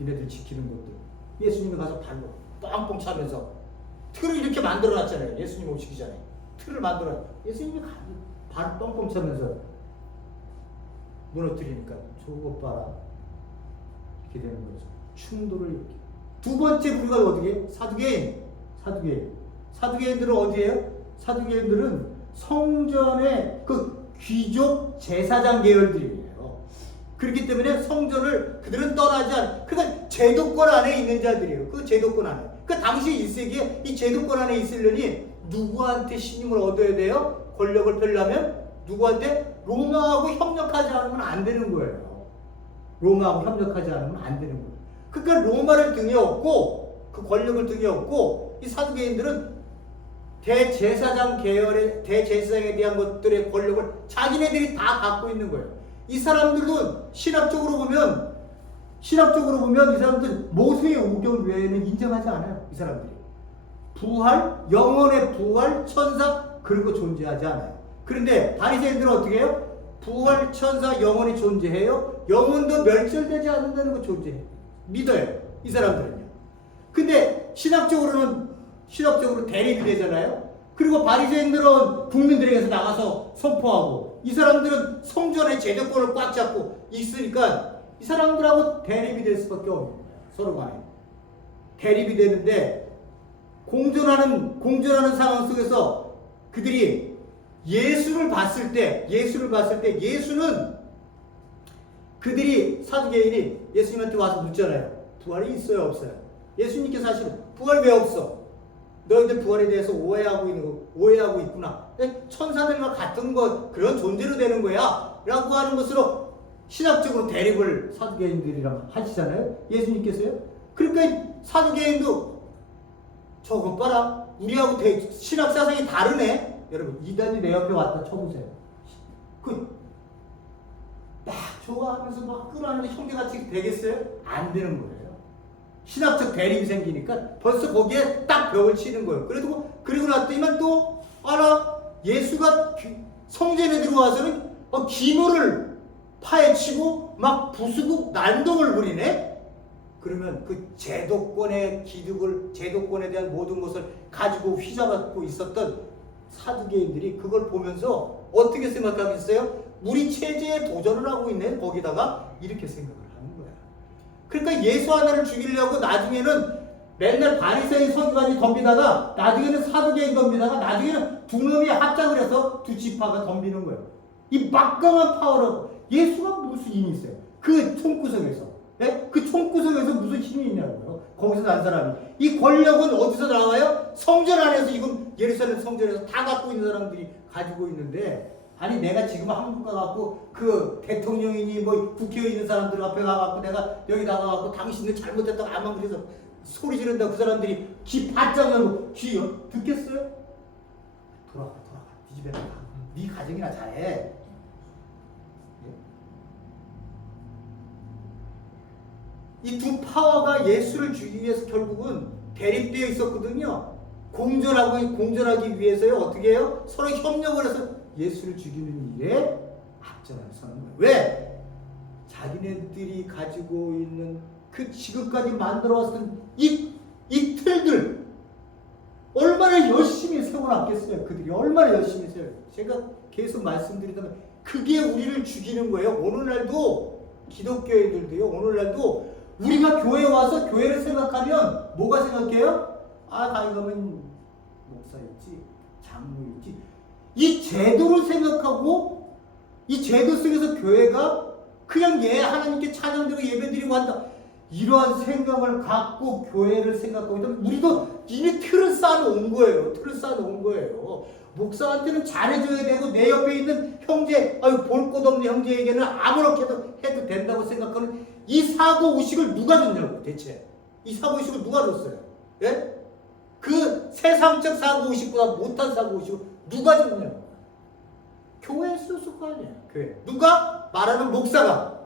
니네들 지키는 것들 예수님이 가서 발로 뻥뻥 차면서 틀을 이렇게 만들어놨잖아요. 예수님 오시기 전에 틀을 만들어 예수님이 발 뻥뻥 차면서 무너뜨리니까 저것 봐라 이렇게 되는 거죠. 충돌을 이렇게. 두 번째 우리가 어떻게 해요? 사두개인들은 어디에요? 사두개인들은 성전의 그 귀족 제사장 계열들이에요. 그렇기 때문에 성전을 그들은 떠나지 않아요. 그러니까 제도권 안에 있는 자들이에요. 그 제도권 안에. 그러니까 당시 1세기에 이 제도권 안에 있으려니 누구한테 신임을 얻어야 돼요? 권력을 펴려면 누구한테? 로마하고 협력하지 않으면 안 되는 거예요. 로마하고 협력하지 않으면 안 되는 거예요. 그러니까 로마를 등에 업고 그 권력을 등에 업고 이 사두개인들은 대제사장 계열의 대제사장에 대한 것들의 권력을 자기네들이 다 갖고 있는 거예요. 이 사람들도 신학적으로 보면 이 사람들 모세의 오경 외에는 인정하지 않아요. 이 사람들이 부활, 영혼의 부활, 천사 그런 거 존재하지 않아요. 그런데 바리새인들은 어떻게 해요? 부활, 천사, 영혼이 존재해요. 영혼도 멸절되지 않는다는 거 존재해요. 믿어요. 이 사람들은요. 근데 신학적으로 대립이 되잖아요. 그리고 바리새인들은 국민들에게서 나가서 선포하고 이 사람들은 성전의 제도권을 꽉 잡고 있으니까 이 사람들하고 대립이 될 수밖에 없는 거예요. 서로 간에 대립이 되는데 공존하는 상황 속에서 그들이 예수를 봤을 때 예수는 그들이 사두개인이 예수님한테 와서 묻잖아요. 부활이 있어요, 없어요? 예수님께서 사실은 부활 왜 없어? 너희들 부활에 대해서 오해하고 있구나. 천사들과 같은 것 그런 존재로 되는 거야. 라고 하는 것으로 신학적으로 대립을 사두개인들이랑 하시잖아요. 예수님께서요. 그러니까 사두개인도 저것 봐라. 우리하고 신학 사상이 다르네. 여러분 이단이 내 옆에 왔다 쳐보세요. 막 좋아하면서 막 끌어안는 형제같이 되겠어요? 안 되는 거예요. 신학적 대립이 생기니까 벌써 거기에 딱 벽을 치는 거예요. 그리고 났더니만 또 알아 예수가 성전에 들어와서는 기물을 파헤치고 막 부수고 난동을 부리네. 그러면 그 제도권의 기득을 제도권에 대한 모든 것을 가지고 휘잡고 있었던 사두개인들이 그걸 보면서 어떻게 생각하겠어요? 우리 체제에 도전을 하고 있네. 거기다가 이렇게 생각을 하는 거야. 그러니까 예수 하나를 죽이려고 나중에는 맨날 바리새인 서기관이 덤비다가 나중에는 사두개인 덤비다가 나중에는 두 놈이 합작을 해서 두 지파가 덤비는 거예요. 이 막강한 파워로 예수가 무슨 힘이 있어요? 그 총구석에서. 네? 그 총구석에서 무슨 힘이 있냐고요. 거기서 난 사람이. 이 권력은 어디서 나와요? 성전 안에서 지금 예루살렘 성전에서 다 갖고 있는 사람들이 가지고 있는데 아니 내가 지금 한국 가갖고 그 대통령이니 뭐 국회에 있는 사람들 앞에 가갖고 내가 여기 나가갖고 당신들 잘못했다고 아만 그래서 소리 지른다고 그 사람들이 귀 바짝 열고 귀 듣겠어요? 돌아가 네 집에 가. 네 가정이나 잘해. 이 두 파워가 예수를 죽이기 위해서 결국은 대립되어 있었거든요. 공존하기 위해서요. 어떻게 해요? 서로 협력을 해서 예수를 죽이는 일에 앞장서는 거예요. 왜? 자기네들이 가지고 있는 그 지금까지 만들어왔던 이 틀들 얼마나 열심히 세워놨겠어요. 그들이 얼마나 열심히 세워요. 제가 계속 말씀드리다면 그게 우리를 죽이는 거예요. 오늘날도 기독교인들도요. 오늘날도 우리가 교회 와서 교회를 생각하면 뭐가 생각해요? 가기 가면 목사 있지, 장로 있지. 이 제도를 생각하고 이 제도 속에서 교회가 그냥 하나님께 찬양드리고 예배드리고 한다. 이러한 생각을 갖고 교회를 생각하고 있다면 우리도 이미 틀을 쌓아놓은 거예요. 목사한테는 잘해줘야 되고 내 옆에 있는 형제, 볼 것 없는 형제에게는 아무렇게 해도 된다고 생각하는 이 사고의식을 누가 줬냐고 대체. 이 사고의식을 누가 줬어요? 예? 그 세상적 사고의식보다 못한 사고의식을 누가 줬냐고. 교회에서 줬을 거 아니에요. 교회. 누가? 말하는 목사가.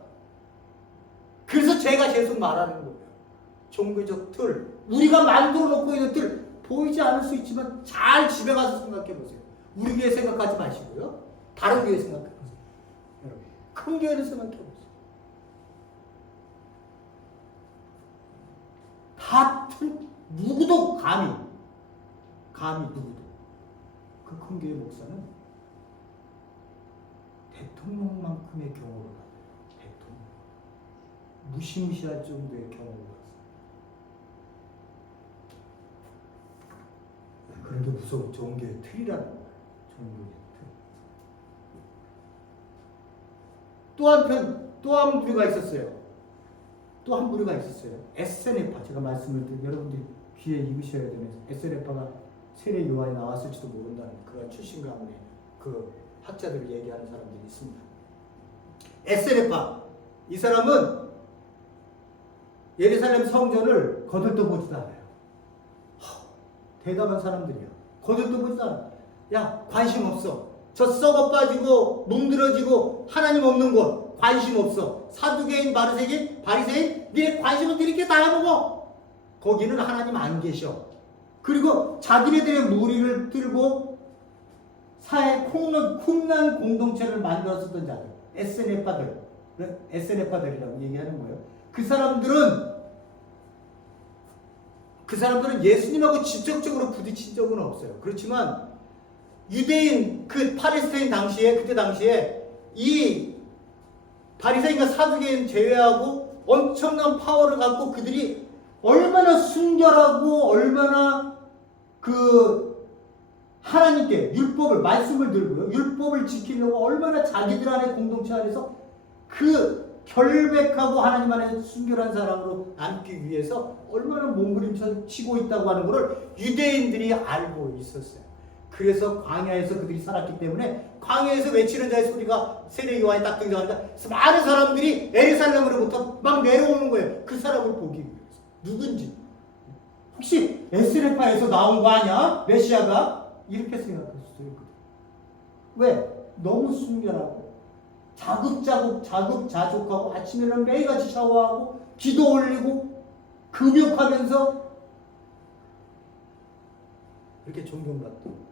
그래서 제가 계속 말하는 거예요. 종교적 틀. 우리가 만들어 놓고 있는 틀. 보이지 않을 수 있지만 잘 집에 가서 생각해 보세요. 우리 교회 생각하지 마시고요. 다른 교회 생각해 보세요. 여러분, 큰 교회를 생각해 보세요. 같은 누구도 감히 누구도 그 큰 교회 목사는 대통령만큼의 경호를 받아요. 대통령. 무시무시할 정도의 경호를 받아요. 그런 게 무서운 종교의 틀이라는 거예요. 종교의 틀. 또 한 부류가 있었어요. 또 한 부류가 있었어요. 에세네파. 제가 말씀을 드린 여러분들이 귀에 익으셔야 되는 에세네파가 세례 요한이 나왔을지도 모른다는 그런 출신 가문의 그 학자들을 얘기하는 사람들이 있습니다. 에세네파. 이 사람은 예루살렘 성전을 거들떠보지도 않아요. 대담한 사람들이야. 거들떠보지도 않아. 야, 관심 없어. 저 썩어 빠지고 뭉들어지고 하나님 없는 곳 관심 없어. 사두개인, 바리새인 니네 관심 없는 이렇게 다 해보고 거기는 하나님 안 계셔. 그리고 자기네들의 무리를 들고 사회 쿵난 공동체를 만들었었던 자들, 에세네파들이라고 얘기하는 거예요. 그 사람들은 예수님하고 직접적으로 부딪힌 적은 없어요. 그렇지만 유대인 그 팔레스타인 그때 당시에 이 바리새인과 사두개인 제외하고 엄청난 파워를 갖고 그들이 얼마나 순결하고 얼마나 그 하나님께 말씀을 들고요. 율법을 지키려고 얼마나 자기들 안에 공동체 안에서 그 결백하고 하나님 안에 순결한 사람으로 남기 위해서 얼마나 몸부림치고 있다고 하는 것을 유대인들이 알고 있었어요. 그래서 광야에서 그들이 살았기 때문에 광야에서 외치는 자의 소리가 세례 요한이 딱 등장하니까 많은 사람들이 예루살렘으로부터 막 내려오는 거예요. 그 사람을 보기 위해서. 누군지. 혹시 에스레파에서 나온 거 아니야? 메시아가? 이렇게 생각했어요. 왜? 너무 순결하고 자급자족하고 아침에는 매일같이 샤워하고 기도 올리고 금욕하면서 이렇게 존경받던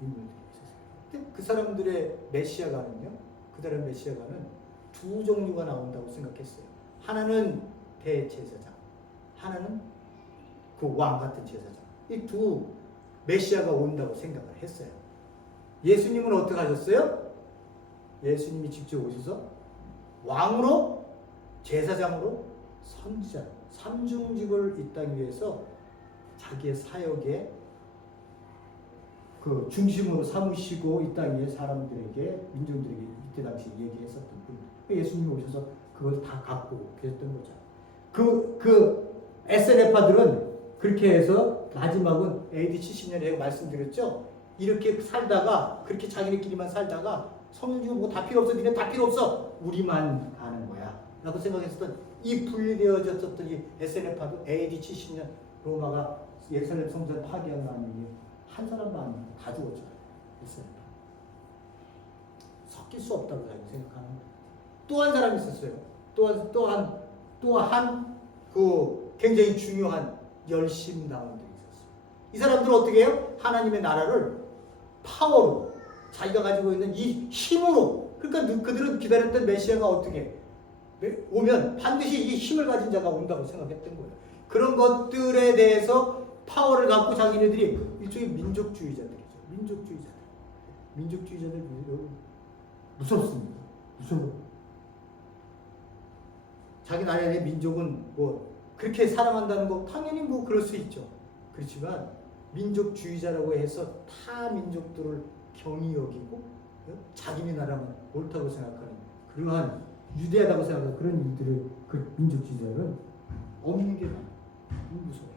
인물들이 있었어요. 근데 그 사람들의 메시아가는요, 그들의 메시아가는 두 종류가 나온다고 생각했어요. 하나는 대제사장, 하나는 그 왕 같은 제사장. 이 두 메시아가 온다고 생각을 했어요. 예수님은 어떻게 하셨어요? 예수님이 직접 오셔서 왕으로, 제사장으로, 선지자, 삼중직을 이 땅 위에서 자기의 사역에 그 중심으로 삼으시고 이 땅 위에 사람들에게, 민중들에게 이때 당시 얘기했었던 분. 예수님이 오셔서 그걸 다 갖고 계셨던 거죠. 그 에세네파들은 그렇게 해서 마지막은 AD 70년에 말씀드렸죠. 이렇게 살다가 그렇게 자기네끼리만 살다가 성령 지금 뭐 다 필요 없어, 니네 다 필요 없어, 우리만 가는 거야 라고 생각했었던 이 분리되어졌던 이 에세네파도 AD 70년 로마가 예루살렘 성전 파괴한 다음에 한 사람도 아니고 다 죽었죠. 에세네파. 섞일 수 없다고 생각하는 거예요. 또 한 사람이 있었어요. 또 한 그 굉장히 중요한 열심당원들이 있었어요. 이 사람들은 어떻게 해요? 하나님의 나라를 파워로, 자기가 가지고 있는 이 힘으로, 그러니까 그들은 기다렸던 메시아가 어떻게 오면 반드시 이 힘을 가진 자가 온다고 생각했던 거예요. 그런 것들에 대해서 파워를 갖고 자기네들이 일종의 민족주의자들이죠. 민족주의자들 무섭습니다. 무서워. 자기 나라의 민족은 뭐 그렇게 사랑한다는 거 당연히 뭐 그럴 수 있죠. 그렇지만 민족주의자라고 해서 타 민족들을 경히 여기고 자기네 나라만 옳다고 생각하는 그러한 유대하다고 생각하는 그런 일들을 그 민족주의자는 없는 게 많아요. 무서워요.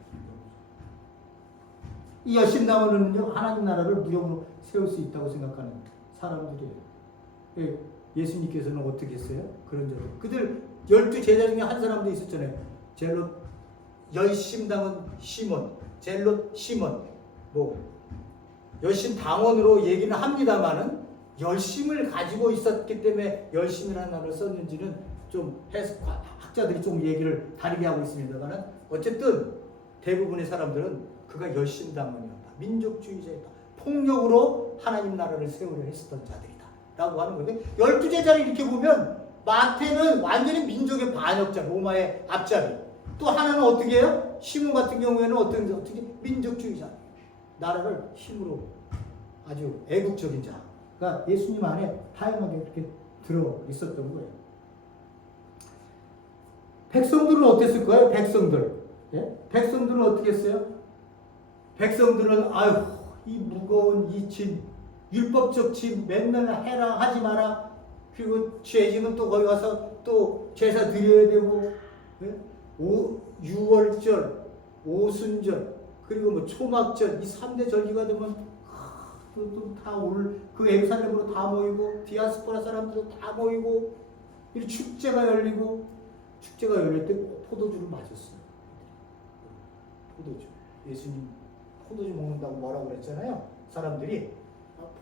이 열심당원은요, 하나님 나라를 무력으로 세울 수 있다고 생각하는 사람들이에요. 예수님께서는 어떻게 했어요? 그런 자들. 그들 12제자 중에 한 사람도 있었잖아요. 젤롯, 열심당원 시몬, 젤롯 시몬. 뭐 열심당원으로 얘기는 합니다만은 열심을 가지고 있었기 때문에 열심이라는 단어를 썼는지는 좀 학자들이 좀 얘기를 다르게 하고 있습니다만은 어쨌든 대부분의 사람들은 그가 열심당원이었다. 민족주의자였다. 폭력으로 하나님 나라를 세우려 했었던 자들이다. 라고 하는 건데 12제자를 이렇게 보면 마태는 완전히 민족의 반역자, 로마의 앞잡이. 또 하나는 어떻게 해요? 시몬 같은 경우에는 어떻게 민족주의자, 나라를 힘으로 아주 애국적인 자가 예수님 안에 다양하게 이렇게 들어 있었던 거예요. 백성들은 어땠을까요? 백성들. 예? 백성들은 어떻게 했어요? 백성들은 아유 이 무거운 이 짐, 율법적 짐 맨날 해라 하지 마라. 그리고 죄지면 또 거기 가서 또 제사 드려야 되고, 예? 유월절, 오순절, 그리고 뭐 초막절 이 3대 절기가 되면 또 다 올 그 예루살렘으로 다 모이고 디아스포라 사람들도 다 모이고 이 축제가 열리고 축제가 열릴 때 포도주를 마셨어요. 포도주. 예수님 포도주 먹는다고 뭐라고 그랬잖아요. 사람들이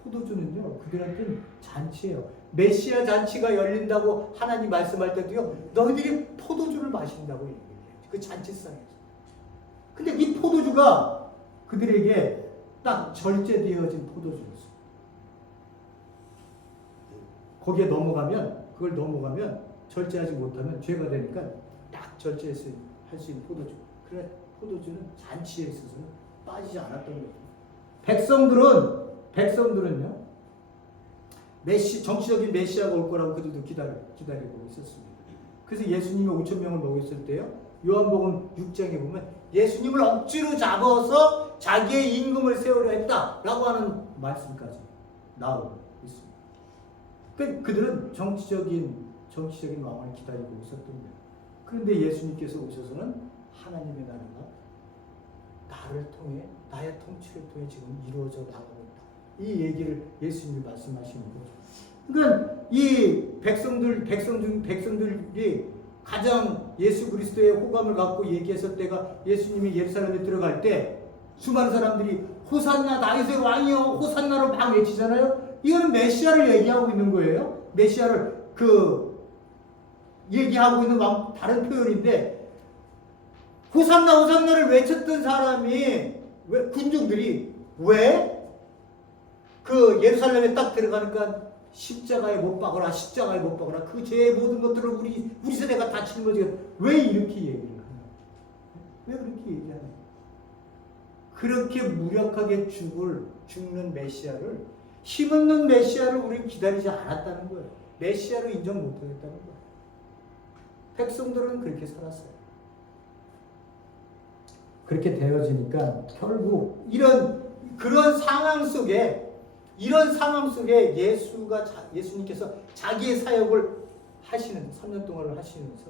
포도주는요 그들한테는 잔치예요. 메시아 잔치가 열린다고 하나님 말씀할 때도요 너희들이 포도주를 마신다고 얘기해요. 그 잔치상에서. 근데 이 포도주가 그들에게 딱 절제되어진 포도주였어요. 거기에 그걸 넘어가면 절제하지 못하면 죄가 되니까 딱 절제할 수 있는 포도주. 그래 포도주는 잔치에 있어서는 빠지지 않았던 거예요. 백성들은요 정치적인 메시아가 올 거라고 그들도 기다리고 있었습니다. 그래서 예수님이 5,000명을 먹였을 때요 요한복음 6장에 보면 예수님을 억지로 잡아서 자기의 임금을 세우려 했다라고 하는 말씀까지 나오고 있습니다. 그러니까 그들은 정치적인 왕을 기다리고 있었던 거예요. 그런데 예수님께서 오셔서는 하나님의 나라가 나의 통치를 통해 지금 이루어져 나가고 있다. 이 얘기를 예수님이 말씀하시는 거죠. 그러니까 이 백성들이 가장 예수 그리스도의 호감을 갖고 얘기했을 때가 예수님이 예루살렘에 들어갈 때 수많은 사람들이 호산나 다윗의 왕이여 호산나로 막 외치잖아요. 이거는 메시아를 얘기하고 있는 거예요. 메시아를 얘기하고 있는 다른 표현인데 호산나를 외쳤던 사람이 군중들이 왜 그 예루살렘에 딱 들어가니까 십자가에 못 박아라 그 죄의 모든 것들을 우리 세대가 다 짊어지고 왜 이렇게 얘기를 하냐? 왜 그렇게 얘기하냐? 그렇게 무력하게 죽는 메시아를 힘없는 메시아를 우리는 기다리지 않았다는 거예요. 메시아를 인정 못하겠다는 거예요. 백성들은 그렇게 살았어요. 그렇게 되어지니까 결국 그런 상황 속에 예수님께서 자기의 사역을 3년 동안을 하시면서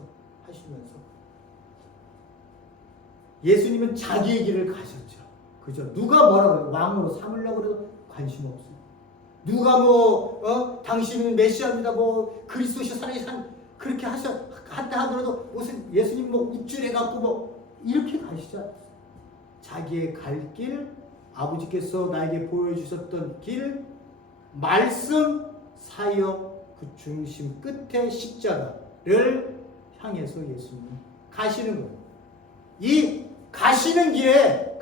예수님은 자기의 길을 가셨죠. 그죠? 누가 뭐라고 왕으로 삼으려고 해도 관심 없어요. 누가 당신은 메시아입니다. 그리스도시 그렇게 한다 하더라도 무슨 예수님 우쭐해갖고 이렇게 가시지 않았어요. 자기의 갈 길, 아버지께서 나에게 보여주셨던 길, 말씀, 사역, 그 중심 끝에 십자가를 향해서 예수님이 가시는 거예요. 이 가시는 길에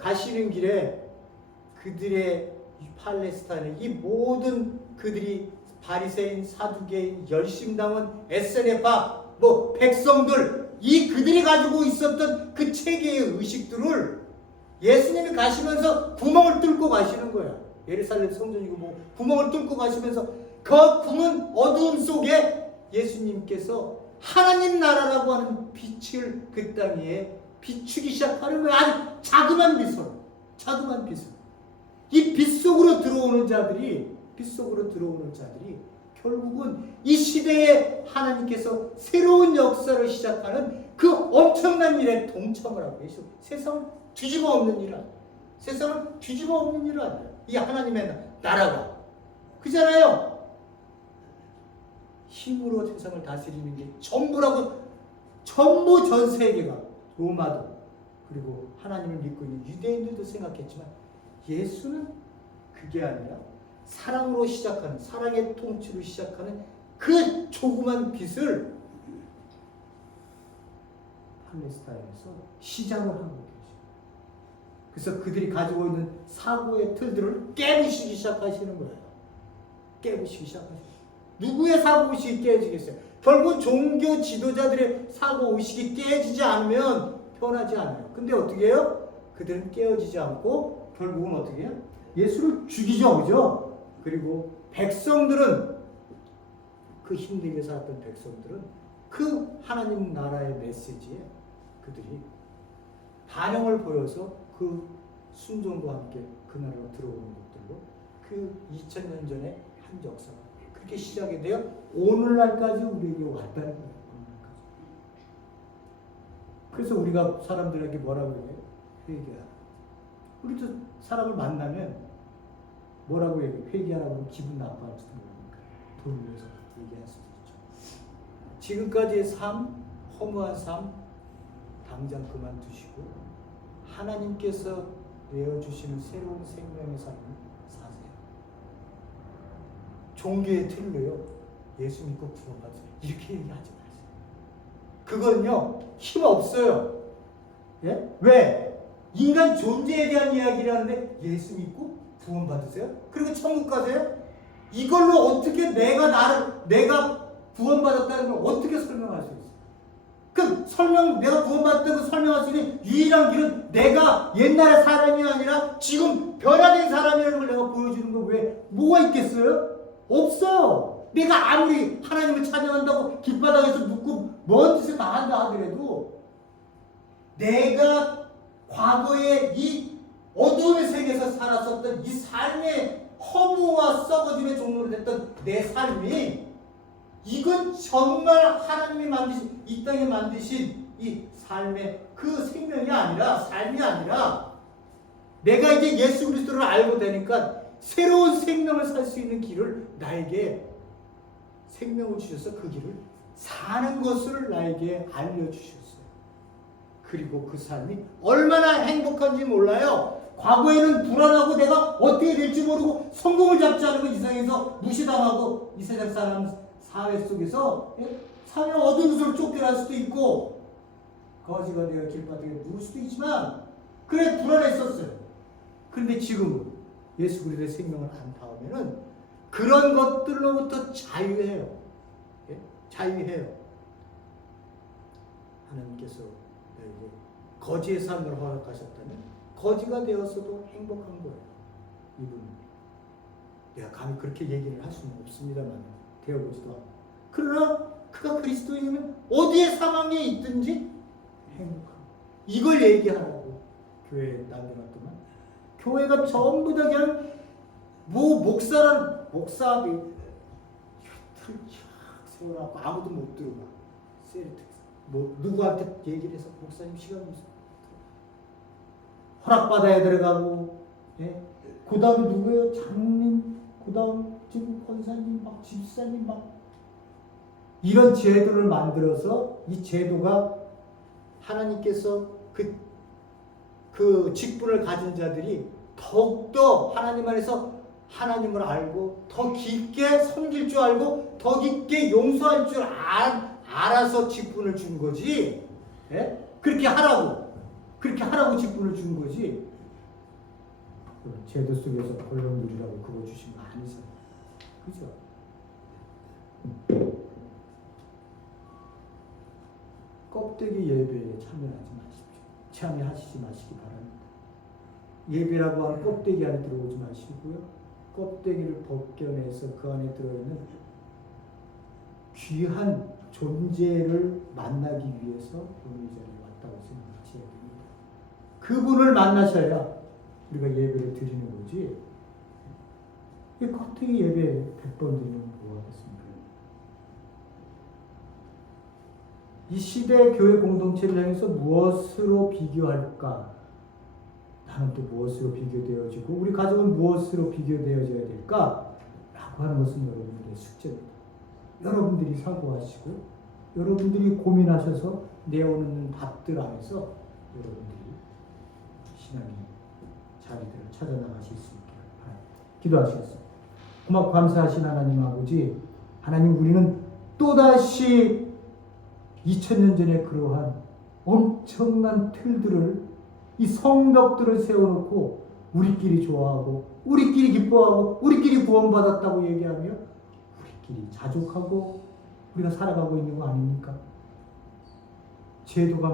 그들의 팔레스타인의 이 모든 그들이 바리새인, 사두개인, 열심당원, 에세네파, 백성들 그들이 가지고 있었던 그 체계의 의식들을 예수님이 가시면서 구멍을 뚫고 가시는 거야. 예루살렘 성전이고 구멍을 뚫고 가시면서 그 구멍 어두움 속에 예수님께서 하나님 나라라고 하는 빛을 그 땅 위에 비추기 시작하는 거야. 아주 자그만 빛으로. 이 빛 속으로 들어오는 자들이 결국은 이 시대에 하나님께서 새로운 역사를 시작하는 그 엄청난 일에 동참을 하고 계시고 세상을 뒤집어 엎는 일을 하는 이 하나님의 나라가 그잖아요. 힘으로 세상을 다스리는 게 전부 전 세계가 로마도 그리고 하나님을 믿고 있는 유대인들도 생각했지만 예수는 그게 아니라 사랑으로 시작하는 사랑의 통치로 시작하는 그 조그만 빛을 팔레스타인에서 시작을 한 거예요. 그래서 그들이 가지고 있는 사고의 틀들을 깨부시기 시작하시는 거예요. 누구의 사고의식이 깨지겠어요? 결국 종교 지도자들의 사고의식이 깨지지 않으면 변하지 않아요. 근데 어떻게 해요? 그들은 깨어지지 않고 결국은 어떻게 해요? 예수를 죽이죠. 그죠? 그리고 백성들은, 그 힘들게 살았던 백성들은 그 하나님 나라의 메시지에 그들이 반영을 보여서 그 순종과 함께 그 나라로 들어오는 것들로 그 2000년 전에 한 역사가 그렇게 시작이 되어 오늘날까지 우리에게 왔다는 거예요. 그래서 우리가 사람들에게 뭐라고 해요? 회개하라. 우리도 사람을 만나면 뭐라고 얘기해요? 회개하라고 하면 기분 나빠할 수도 모르니까 돌려서 얘기할 수도 있죠. 지금까지의 삶, 허무한 삶 당장 그만두시고 하나님께서 내어주시는 새로운 생명의 삶을 사세요. 종교의 틀로요, 예수 믿고 구원받으세요, 이렇게 얘기하지 마세요. 그건요 힘 없어요. 예? 왜? 인간 존재에 대한 이야기를 하는데 예수 믿고 구원받으세요? 그리고 천국 가세요? 이걸로 어떻게 내가 구원받았다는 걸 어떻게 설명할 수 있어요? 내가 구원받았다는 걸 설명할 수 있는 유일한 길은 내가 옛날의 사람이 아니라 지금 변화된 사람이라는 걸 내가 보여주는 거 왜 뭐가 있겠어요? 없어요. 내가 아무리 하나님을 찬양한다고 길바닥에서 묻고 먼 짓을 다 한다 하더라도 내가 과거에 이 어두움의 세계에서 살았었던 이 삶의 허무와 썩어짐의 종로로 됐던 내 삶이, 이건 정말 하나님이 만드신, 이 땅에 만드신 이 삶의 그 생명이 아니라, 삶이 아니라 내가 이제 예수 그리스도를 알고 되니까 새로운 생명을 살 수 있는 길을 나에게 생명을 주셔서 그 길을 사는 것을 나에게 알려주셨어요. 그리고 그 삶이 얼마나 행복한지 몰라요. 과거에는 불안하고 내가 어떻게 될지 모르고 성공을 잡지 않으면 이 세상에서 무시당하고 이 세상 사람 사회 속에서 사회 어두운 곳으로 쫓겨날 수도 있고 거지가 되어 길바닥에 누울 수도 있지만 그래 불안했었어요. 그런데 지금 예수 그리스도의 생명을 안 다음에는 그런 것들로부터 자유해요. 예? 자유해요. 하나님께서 나에게 거지의 삶을 허락하셨다면 거지가 되었어도 행복한 거예요. 이분은. 내가 감히 그렇게 얘기를 할 수는 없습니다만 되어보지도 않고. 그러나 그가 그리스도인이면 어디에 상황에 있든지 행복하고. 이걸 얘기하라고 교회에 남겨놨더만 교회가 전부 다 그냥 목사비 틀 세워놓고 아무도 못 들어가. 누구한테 얘기를 해서 목사님 시간이 없어. 허락받아야 들어가고, 예? 그 다음에 누구예요? 장님, 그 다음 지금 권사님, 막 집사님, 막 이런 제도를 만들어서 이 제도가 하나님께서 그 직분을 가진 자들이 더욱더 하나님 안에서 하나님을 알고 더 깊게 섬길 줄 알고 더 깊게 용서할 줄 알아서 직분을 준 거지. 예? 그렇게 하라고 직분을 준 거지. 제도 속에서 권력 누리라고 그거 주신 거 아니잖아요. 그죠? 껍데기 예배에 참여하지 마십시오. 참여하시지 마시기 바랍니다. 예배라고 하는 껍데기 안에 들어오지 마시고요. kop데기를 벗겨내서 그 안에 들어있는 귀한 존재를 만나기 위해서 오늘 이 자리에 왔다고 생각하셔야 됩니다. 그분을 만나셔야 우리가 예배를 드리는 거지. 이 껍데기 예배 100번 드리면 뭐하겠습니까? 이 시대 교회 공동체를 향해서 무엇으로 비교할까? 나는 또 무엇으로 비교되어지고 우리 가족은 무엇으로 비교되어져야 될까? 라고 하는 것은 여러분들의 숙제입니다. 여러분들이 사고하시고 여러분들이 고민하셔서 내어놓는 답들 안에서 여러분들이 신앙의 자리들을 찾아나가실 수 있기를 바랍니다. 기도하시겠습니다. 고맙고 감사하신 하나님 아버지, 하나님 우리는 또다시 2000년 전에 그러한 엄청난 틀들을 이 성벽들을 세워놓고 우리끼리 좋아하고 우리끼리 기뻐하고 우리끼리 구원받았다고 얘기하며 우리끼리 자족하고 우리가 살아가고 있는 거 아닙니까? 제도가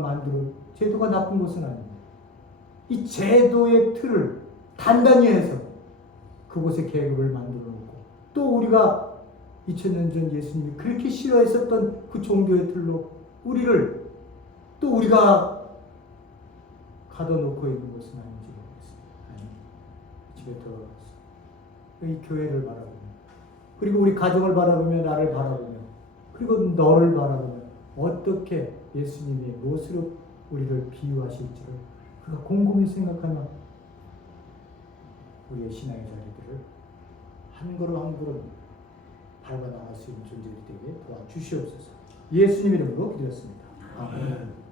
제도가 나쁜 것은 아닙니다. 이 제도의 틀을 단단히 해서 그곳에 계급을 만들어 놓고 또 우리가 2000년 전 예수님이 그렇게 싫어했었던 그 종교의 틀로 우리를 또 우리가 가둬놓고 있는 것은 아닌지 모르겠습니다. 아니, 집에 들어가서 이 교회를 바라보며 그리고 우리 가정을 바라보며 나를 바라보며 그리고 너를 바라보며 어떻게 예수님이 무엇으로 우리를 비유하실지를 우리가 곰곰이 생각하며 우리의 신앙의 자리들을 한 걸음 한 걸음 밟아 나갈 수 있는 존재들이 되게 도와주시옵소서. 예수님 이름으로 기도했습니다. 아멘.